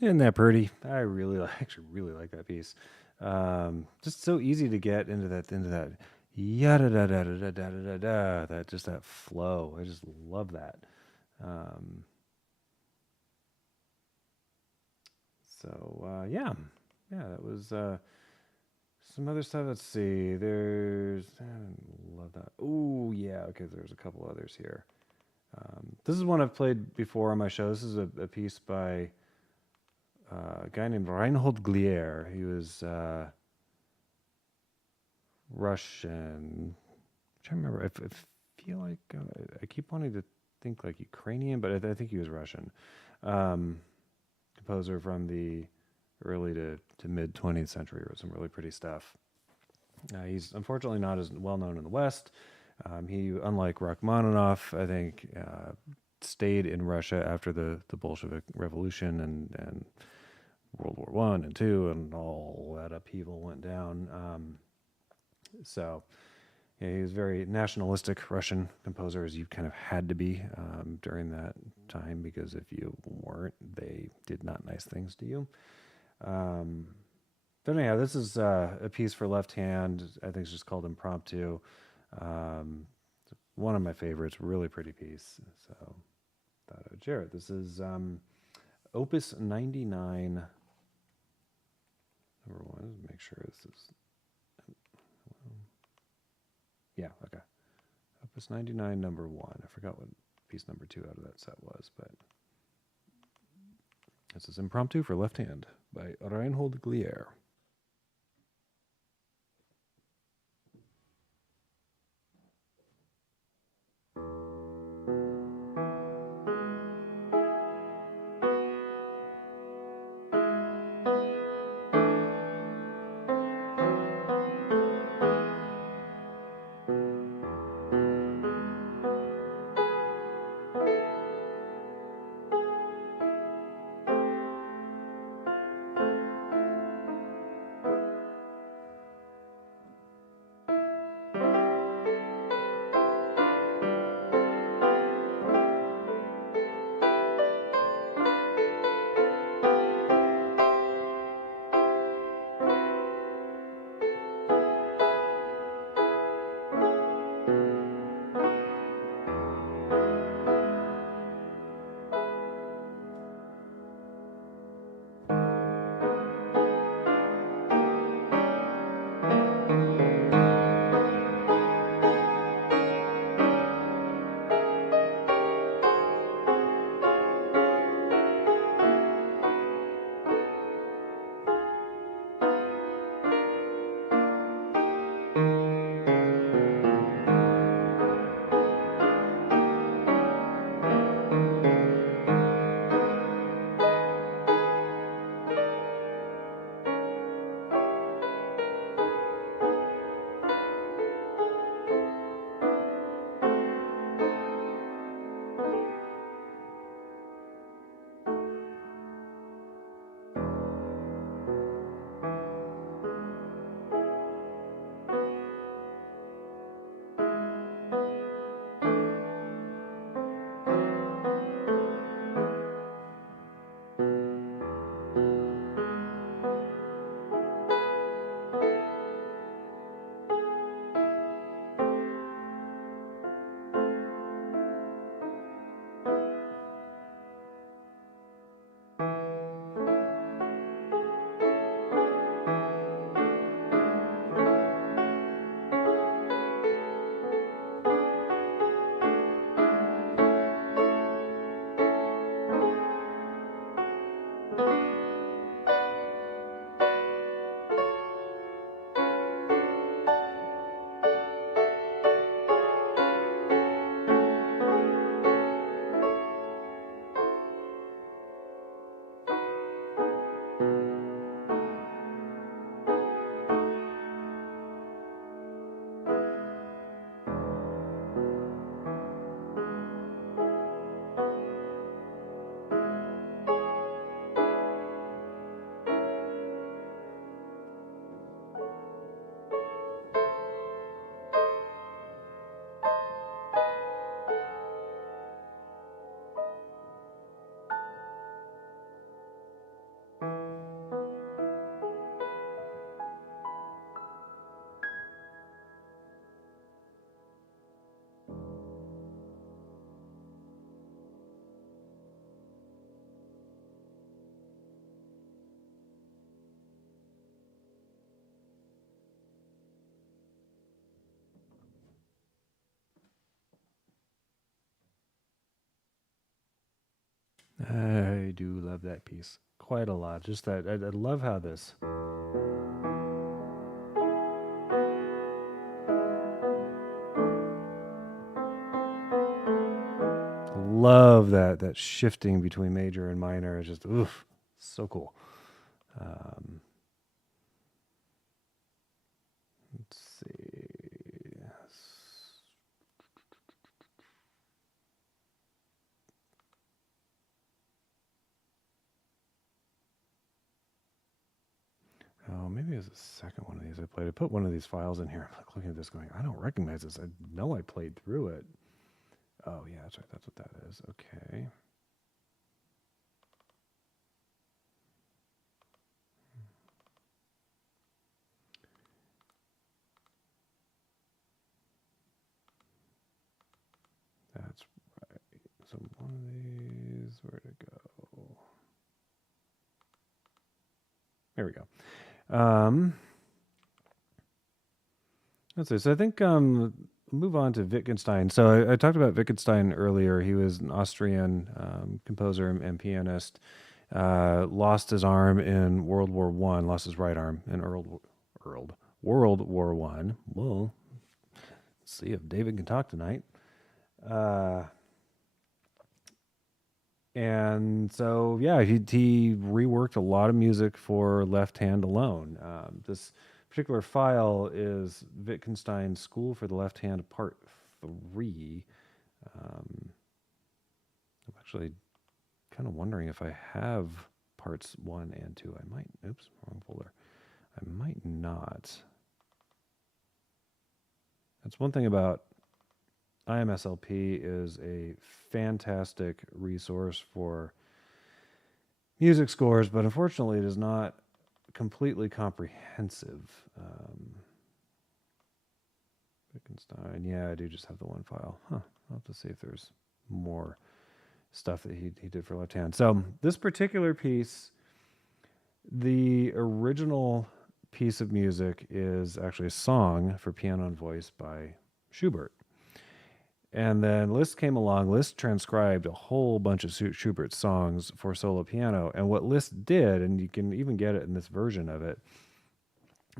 Isn't that pretty? I actually really like that piece. Just so easy to get into that yada da da da da da da da. That flow. I just love that. Um, yeah, that was some other stuff. Let's see. I love that. Oh yeah, okay. There's a couple others here. This is one I've played before on my show. This is a piece by a guy named Reinhold Glier. He was Russian. I'm trying to remember. I feel like I keep wanting to think like Ukrainian, but I think he was Russian. Composer from the early to mid 20th century. Wrote some really pretty stuff. He's unfortunately not as well known in the West. He, unlike Rachmaninoff, I think, stayed in Russia after the Bolshevik Revolution and World War One and Two, and all that upheaval went down. So yeah, he was a very nationalistic Russian composer, as you kind of had to be during that time, because if you weren't, they did not nice things to you. But anyhow, this is a piece for left hand. I think it's just called Impromptu. One of my favorites, really pretty piece. So thought I would share it. This is Opus 99, number one. Let's make sure this is. Yeah, okay. Opus 99, number one. I forgot what piece number two out of that set was, but this is Impromptu for left hand by Reinhold Glier. I do love that piece quite a lot. Just that I love how this. Love that shifting between major and minor. It's just oof, so cool. Um, let's see. Oh, maybe it was the second one of these I played. I put one of these files in here. I'm like looking at this going, I don't recognize this. I know I played through it. Oh, yeah, that's right. That's what that is. Okay. That's right. So one of these, where'd it go? There we go. Let's see. So I think move on to Wittgenstein. So I talked about Wittgenstein earlier. He was an Austrian composer and pianist. Lost his arm in World War One. Lost his right arm in World War One. Well, let's see if David can talk tonight. And so, yeah, he reworked a lot of music for left hand alone. This particular file is Wittgenstein's School for the Left Hand, Part 3. I'm actually kind of wondering if I have parts 1 and 2. I might, oops, wrong folder. I might not. That's one thing about IMSLP is a fantastic resource for music scores, but unfortunately it is not completely comprehensive. Wittgenstein, yeah, I do just have the one file. I'll have to see if there's more stuff that he did for left hand. So this particular piece, the original piece of music is actually a song for piano and voice by Schubert. And then Liszt came along. Liszt transcribed a whole bunch of Schubert's songs for solo piano. And what Liszt did, and you can even get it in this version of it,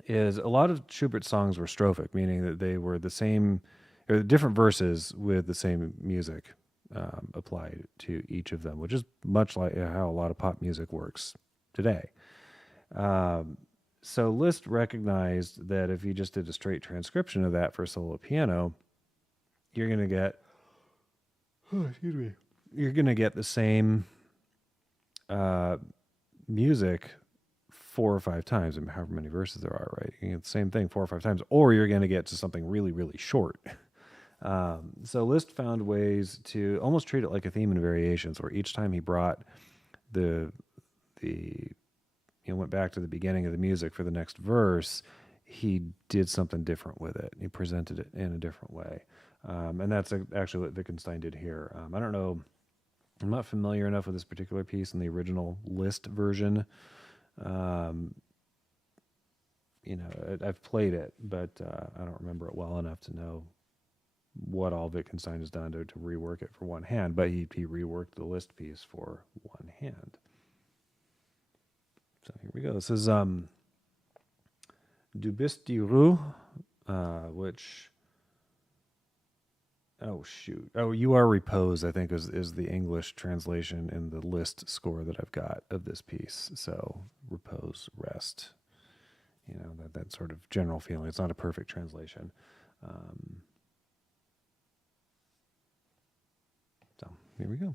is a lot of Schubert's songs were strophic, meaning that they were the same, or different verses with the same music applied to each of them, which is much like how a lot of pop music works today. So Liszt recognized that if you just did a straight transcription of that for solo piano, you're going to get, you're going to get the same music 4 or 5 times, and however many verses there are, right? You get the same thing 4 or 5 times, or you're going to get to something really, really short. So Liszt found ways to almost treat it like a theme and variations, where each time he brought went back to the beginning of the music for the next verse, he did something different with it. He presented it in a different way. And that's actually what Wittgenstein did here. I don't know, I'm not familiar enough with this particular piece in the original Liszt version. I've played it, but I don't remember it well enough to know what all Wittgenstein has done to rework it for one hand, but he reworked the Liszt piece for one hand. So here we go. This is Du bist die Ruhe, which... Oh, shoot. Oh, You Are Repose, I think, is the English translation in the Liszt score that I've got of this piece. So, repose, rest. That sort of general feeling. It's not a perfect translation. So, here we go.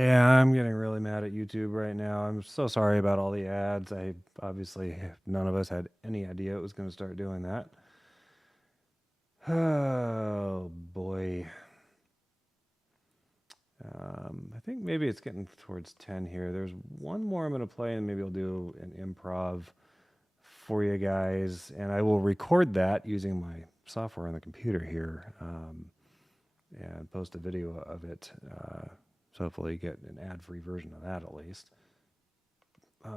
Yeah, I'm getting really mad at YouTube right now. I'm so sorry about all the ads. I obviously none of us had any idea it was going to start doing that. Oh boy. I think maybe it's getting towards 10 here. There's one more I'm going to play, and maybe I'll do an improv for you guys. And I will record that using my software on the computer here and post a video of it. So hopefully you get an ad-free version of that at least.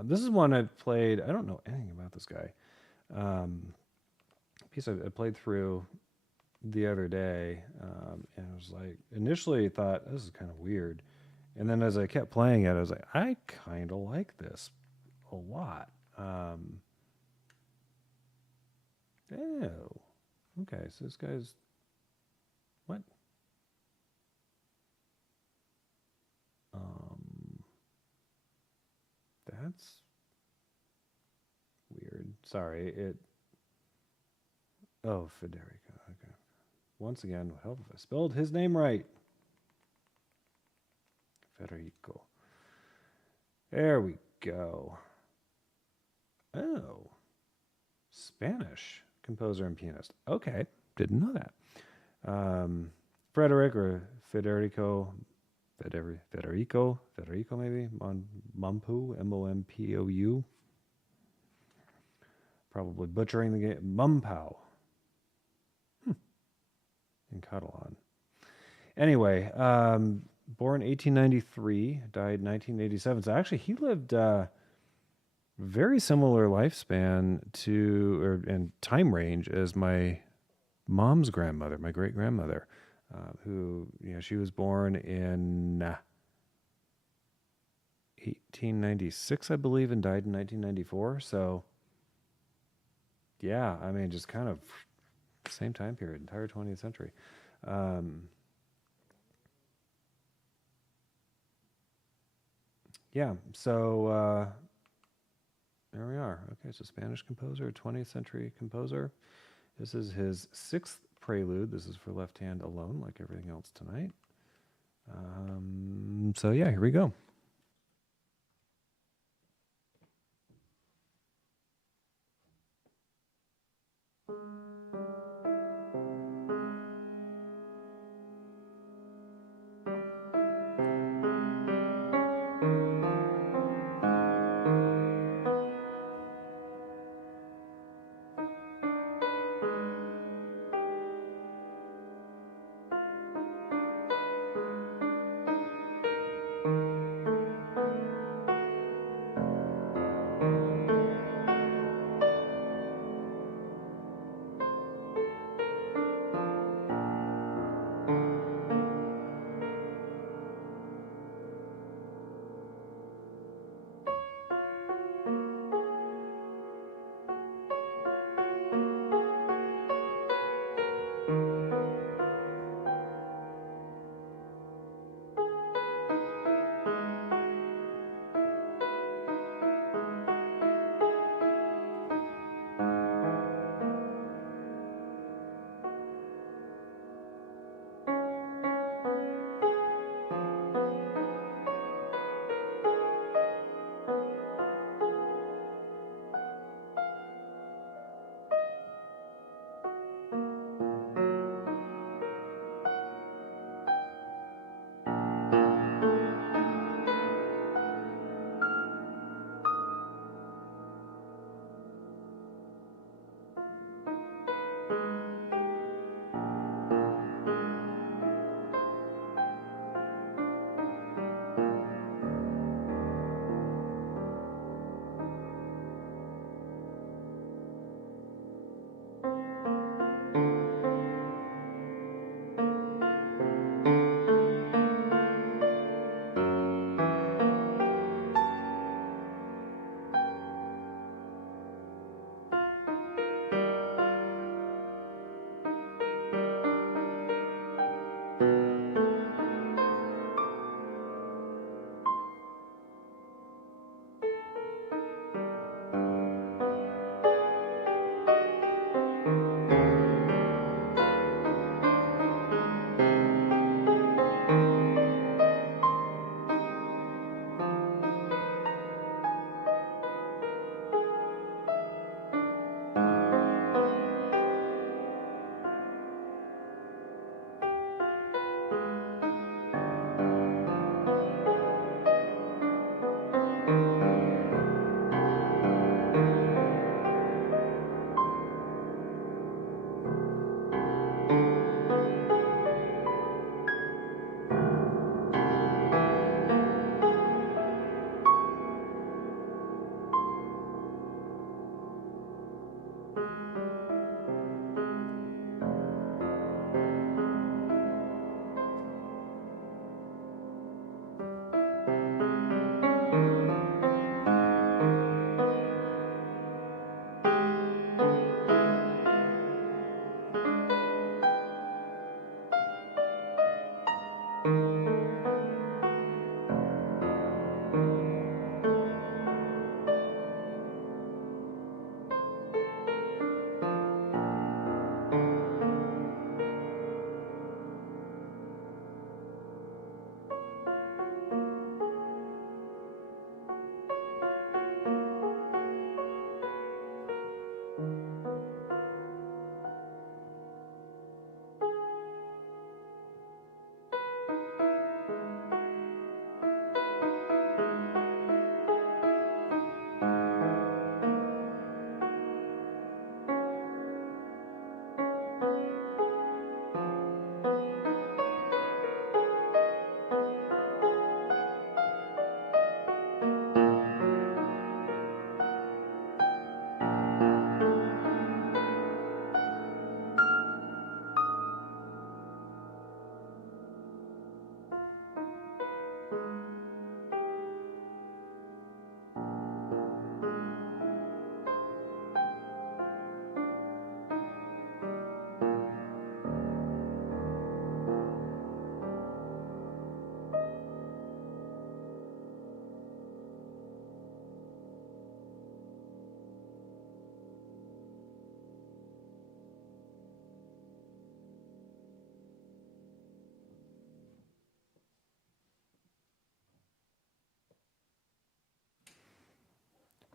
This is one I've played. I don't know anything about this guy. Piece I played through the other day, and I was like, initially thought this is kind of weird, and then as I kept playing it, I was like, I kind of like this a lot. Oh, okay. So this guy's what? That's weird. Sorry. Oh, Federico. Okay. Once again, help if I spelled his name right. Federico. There we go. Oh, Spanish composer and pianist. Okay, didn't know that. Frederick or Federico maybe Mompu, Mompou. Probably butchering the game. Mumpau. In Catalan. Anyway, born 1893, died 1987. So actually, he lived very similar lifespan and time range as my mom's grandmother, my great grandmother, who she was born in 1896, I believe, and died in 1994. So yeah, I mean, just kind of same time period, entire 20th century. Yeah, so there we are. Okay, so Spanish composer, 20th century composer. This is his 6th prelude. This is for left hand alone, like everything else tonight. So yeah, here we go.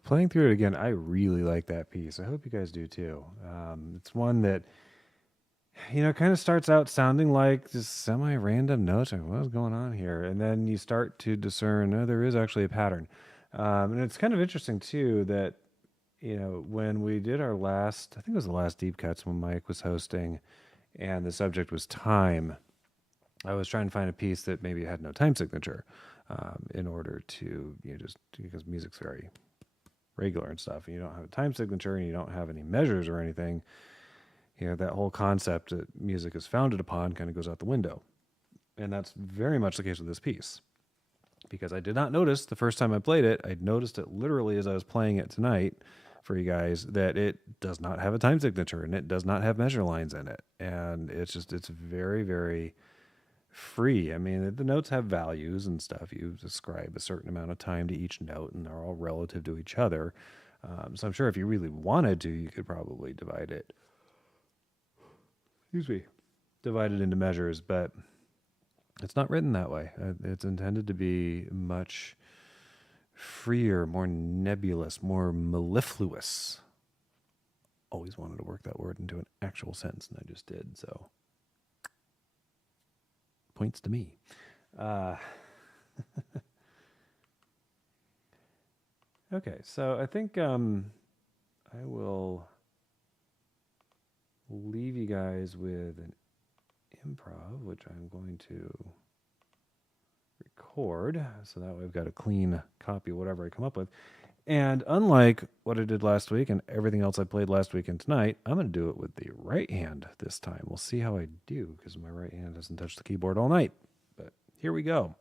Playing through it again, I really like that piece. I hope you guys do too. It's one that, kind of starts out sounding like just semi-random notes. Like, what's going on here? And then you start to discern, oh, there is actually a pattern. And it's kind of interesting too that, when we did our last, I think it was the last Deep Cuts when Mike was hosting, and the subject was time. I was trying to find a piece that maybe had no time signature, in order to, just because music's very regular and stuff, and you don't have a time signature and you don't have any measures or anything, that whole concept that music is founded upon kind of goes out the window. And that's very much the case with this piece, because I did not notice the first time I played it. I noticed it literally as I was playing it tonight for you guys, that it does not have a time signature and it does not have measure lines in it. And it's very, very free. I mean, the notes have values and stuff. You ascribe a certain amount of time to each note, and they're all relative to each other. So I'm sure if you really wanted to, you could probably divide it. Divide it into measures, but it's not written that way. It's intended to be much freer, more nebulous, more mellifluous. Always wanted to work that word into an actual sentence, and I just did. So points to me. Okay, so I think I will leave you guys with an improv, which I'm going to record, so that way I've got a clean copy of whatever I come up with. And unlike what I did last week and everything else I played last week and tonight, I'm going to do it with the right hand this time. We'll see how I do, because my right hand hasn't touched the keyboard all night. But here we go.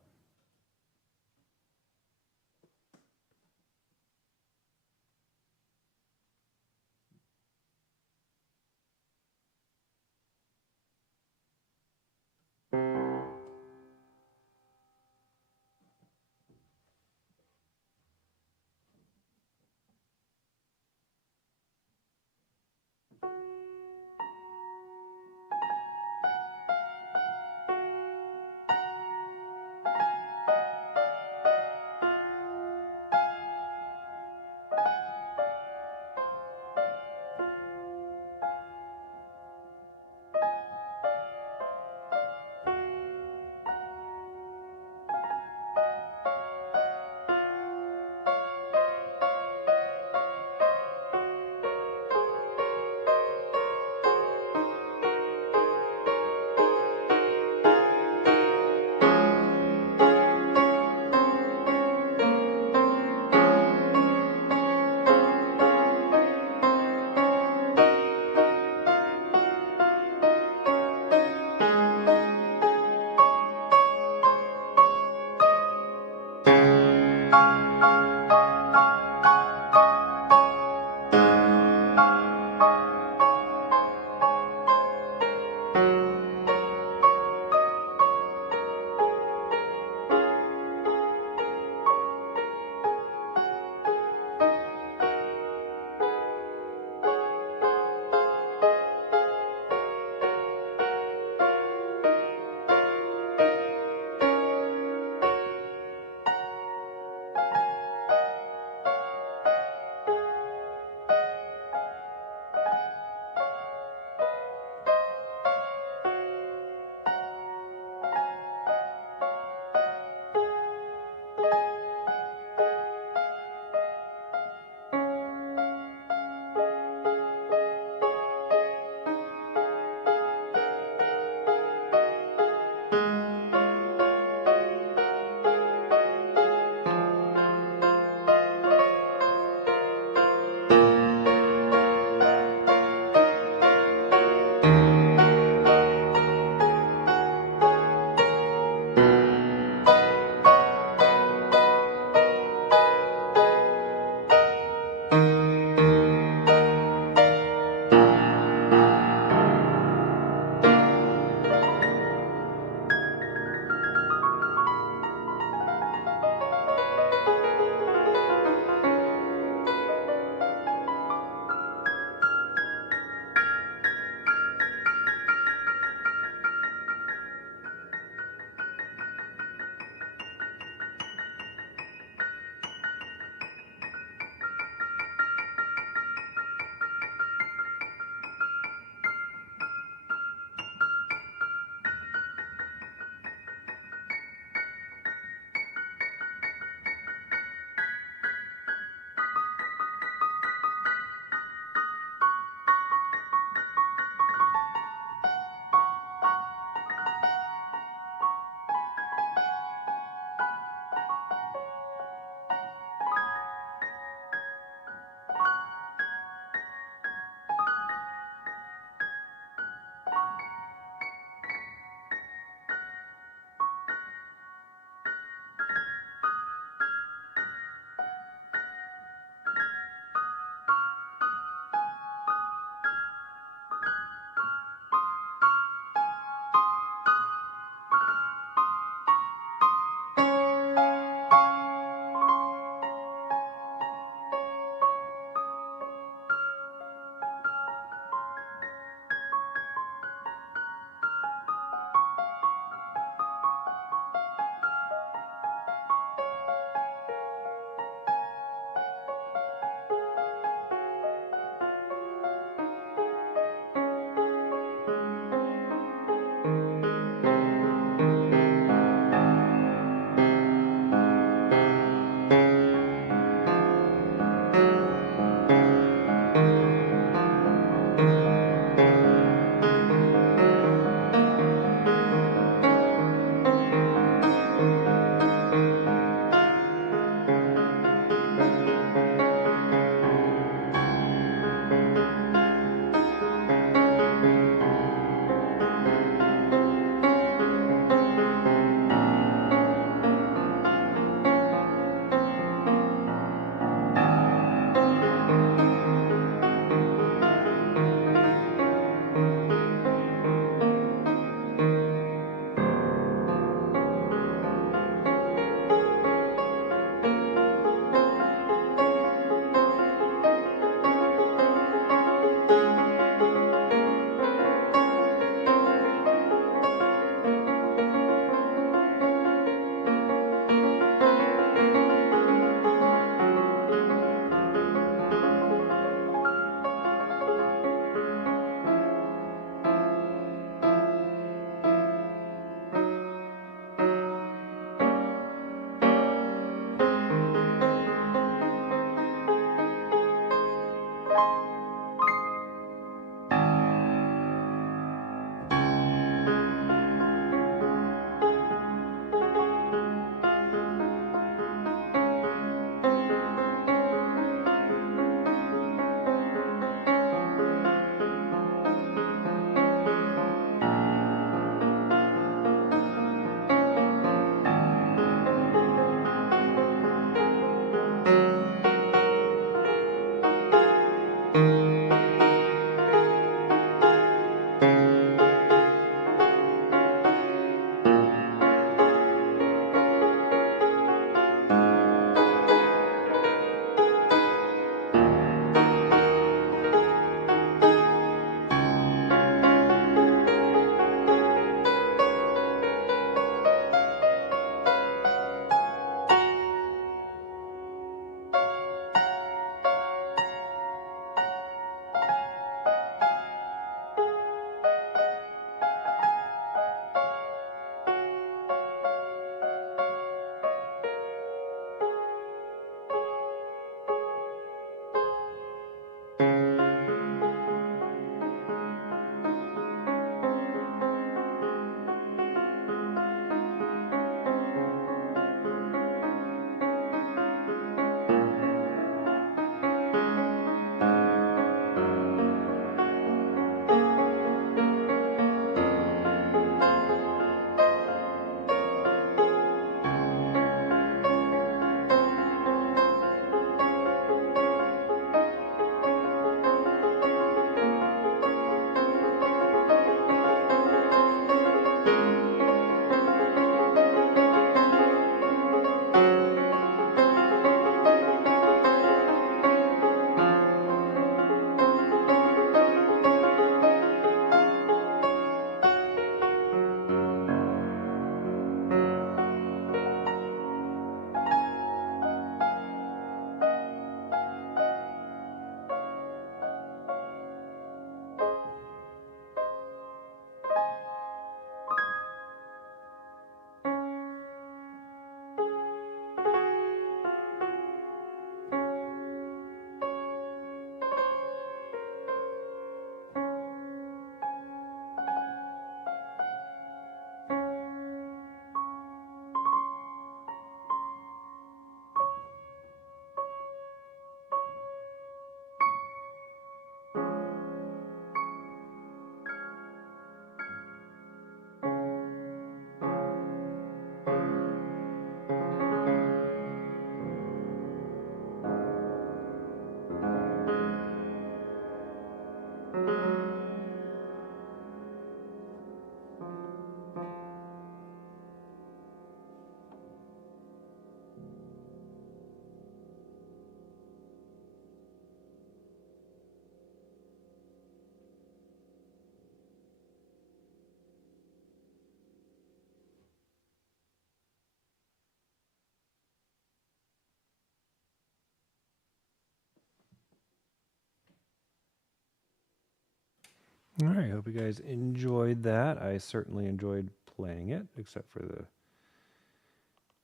All right. Hope you guys enjoyed that. I certainly enjoyed playing it, except for the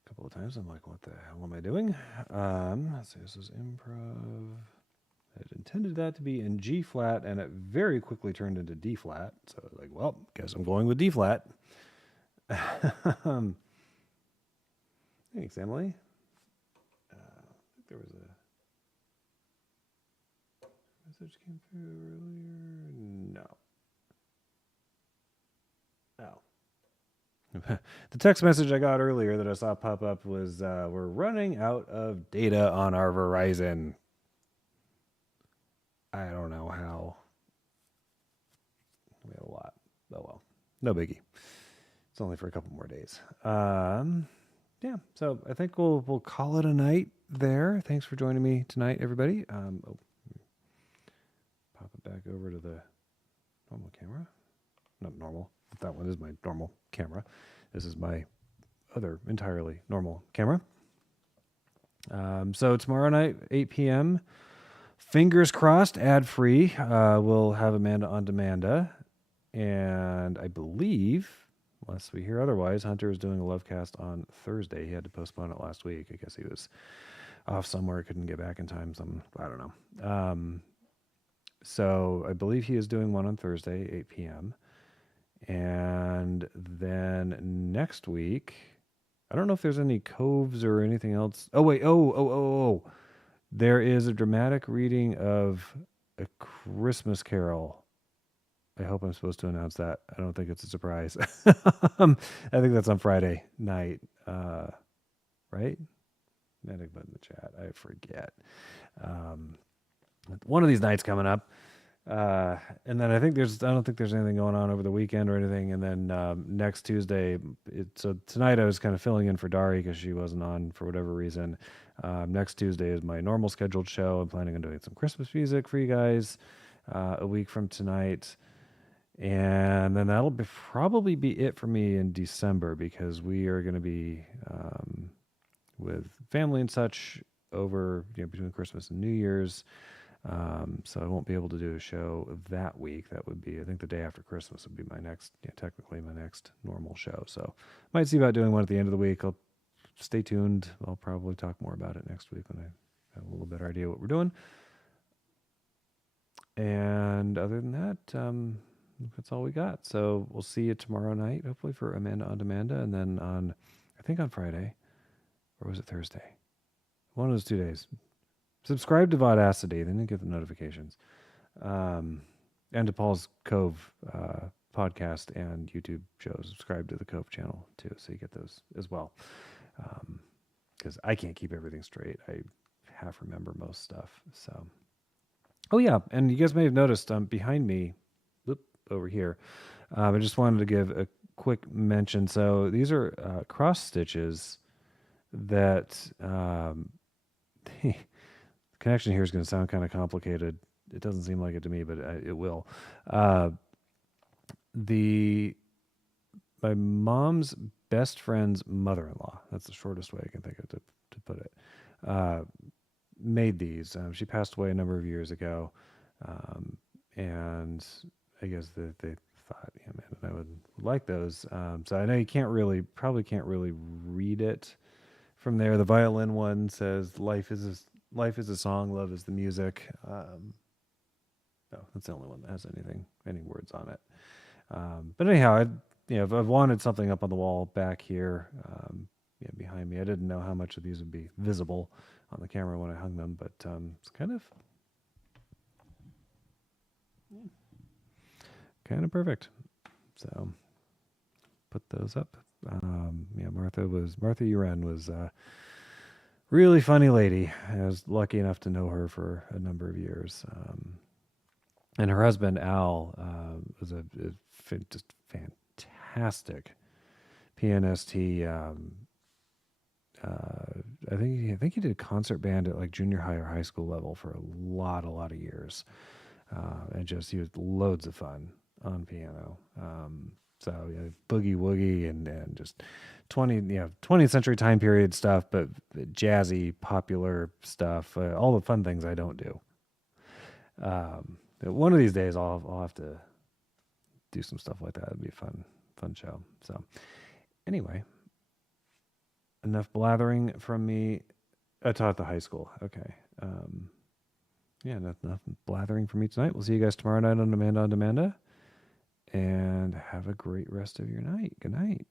couple of times I'm like, what the hell am I doing? Let's see. This is improv. I intended that to be in G flat, and it very quickly turned into D flat. So I was like, well, guess I'm going with D flat. Thanks, Emily. I think there was a message came through earlier. No. Oh. The text message I got earlier that I saw pop up was, we're running out of data on our Verizon. I don't know how. We have a lot. Oh well, no biggie. It's only for a couple more days. Yeah. So I think we'll call it a night there. Thanks for joining me tonight, everybody. Pop it back over to the normal camera. Not normal. That one is my normal camera. This is my other entirely normal camera. So tomorrow night, 8 p.m. Fingers crossed, ad free. We'll have Amanda on Demanda. And I believe, unless we hear otherwise, Hunter is doing a love cast on Thursday. He had to postpone it last week. I guess he was off somewhere, couldn't get back in time. I don't know. So I believe he is doing one on Thursday, 8 p.m. And then next week, I don't know if there's any coves or anything else. Oh, wait. Oh. There is a dramatic reading of A Christmas Carol. I hope I'm supposed to announce that. I don't think it's a surprise. I think that's on Friday night. Right? Medic button in the chat. I forget. One of these nights coming up. And then I don't think there's anything going on over the weekend or anything. And then next Tuesday, so tonight I was kind of filling in for Dari because she wasn't on for whatever reason. Next Tuesday is my normal scheduled show. I'm planning on doing some Christmas music for you guys a week from tonight. And then that'll probably be it for me in December because we are going to be with family and such over between Christmas and New Year's. So I won't be able to do a show that week. That would be, I think the day after Christmas would be technically my next normal show. So might see about doing one at the end of the week. I'll stay tuned. I'll probably talk more about it next week when I have a little better idea what we're doing. And other than that, that's all we got. So we'll see you tomorrow night, hopefully for Amanda on Demanda. And then I think on Friday, or was it Thursday? One of those 2 days. Subscribe to Vaudacity, then you get the notifications. And to Paul's Cove podcast and YouTube show. Subscribe to the Cove channel too, so you get those as well. Because I can't keep everything straight. I half remember most stuff. So, oh yeah, and you guys may have noticed behind me, over here. I just wanted to give a quick mention. So these are cross stitches that the connection here is going to sound kind of complicated. It doesn't seem like it to me, but it will. My mom's best friend's mother-in-law, that's the shortest way I can think of to put it, made these. She passed away a number of years ago, and I guess that they thought, yeah, man, I would like those. So I know you probably can't really read it from there. The violin one says, life is a song, love is the music. No, that's the only one that has any words on it. But anyhow, I've wanted something up on the wall back here, behind me. I didn't know how much of these would be visible on the camera when I hung them, but it's kind of perfect. So put those up. Martha Uren was a really funny lady. I was lucky enough to know her for a number of years. And her husband, Al, was a just fantastic pianist. He, I think he did concert band at like junior high or high school level for a lot of years. And he was loads of fun on piano. So boogie woogie and just 20th century time period stuff, but jazzy, popular stuff, all the fun things I don't do. One of these days I'll have to do some stuff like that. It'd be a fun show. So anyway, enough blathering from me. I taught at the high school. Okay. Yeah, nothing blathering from me tonight. We'll see you guys tomorrow night on Demand on Demanda. And have a great rest of your night. Good night.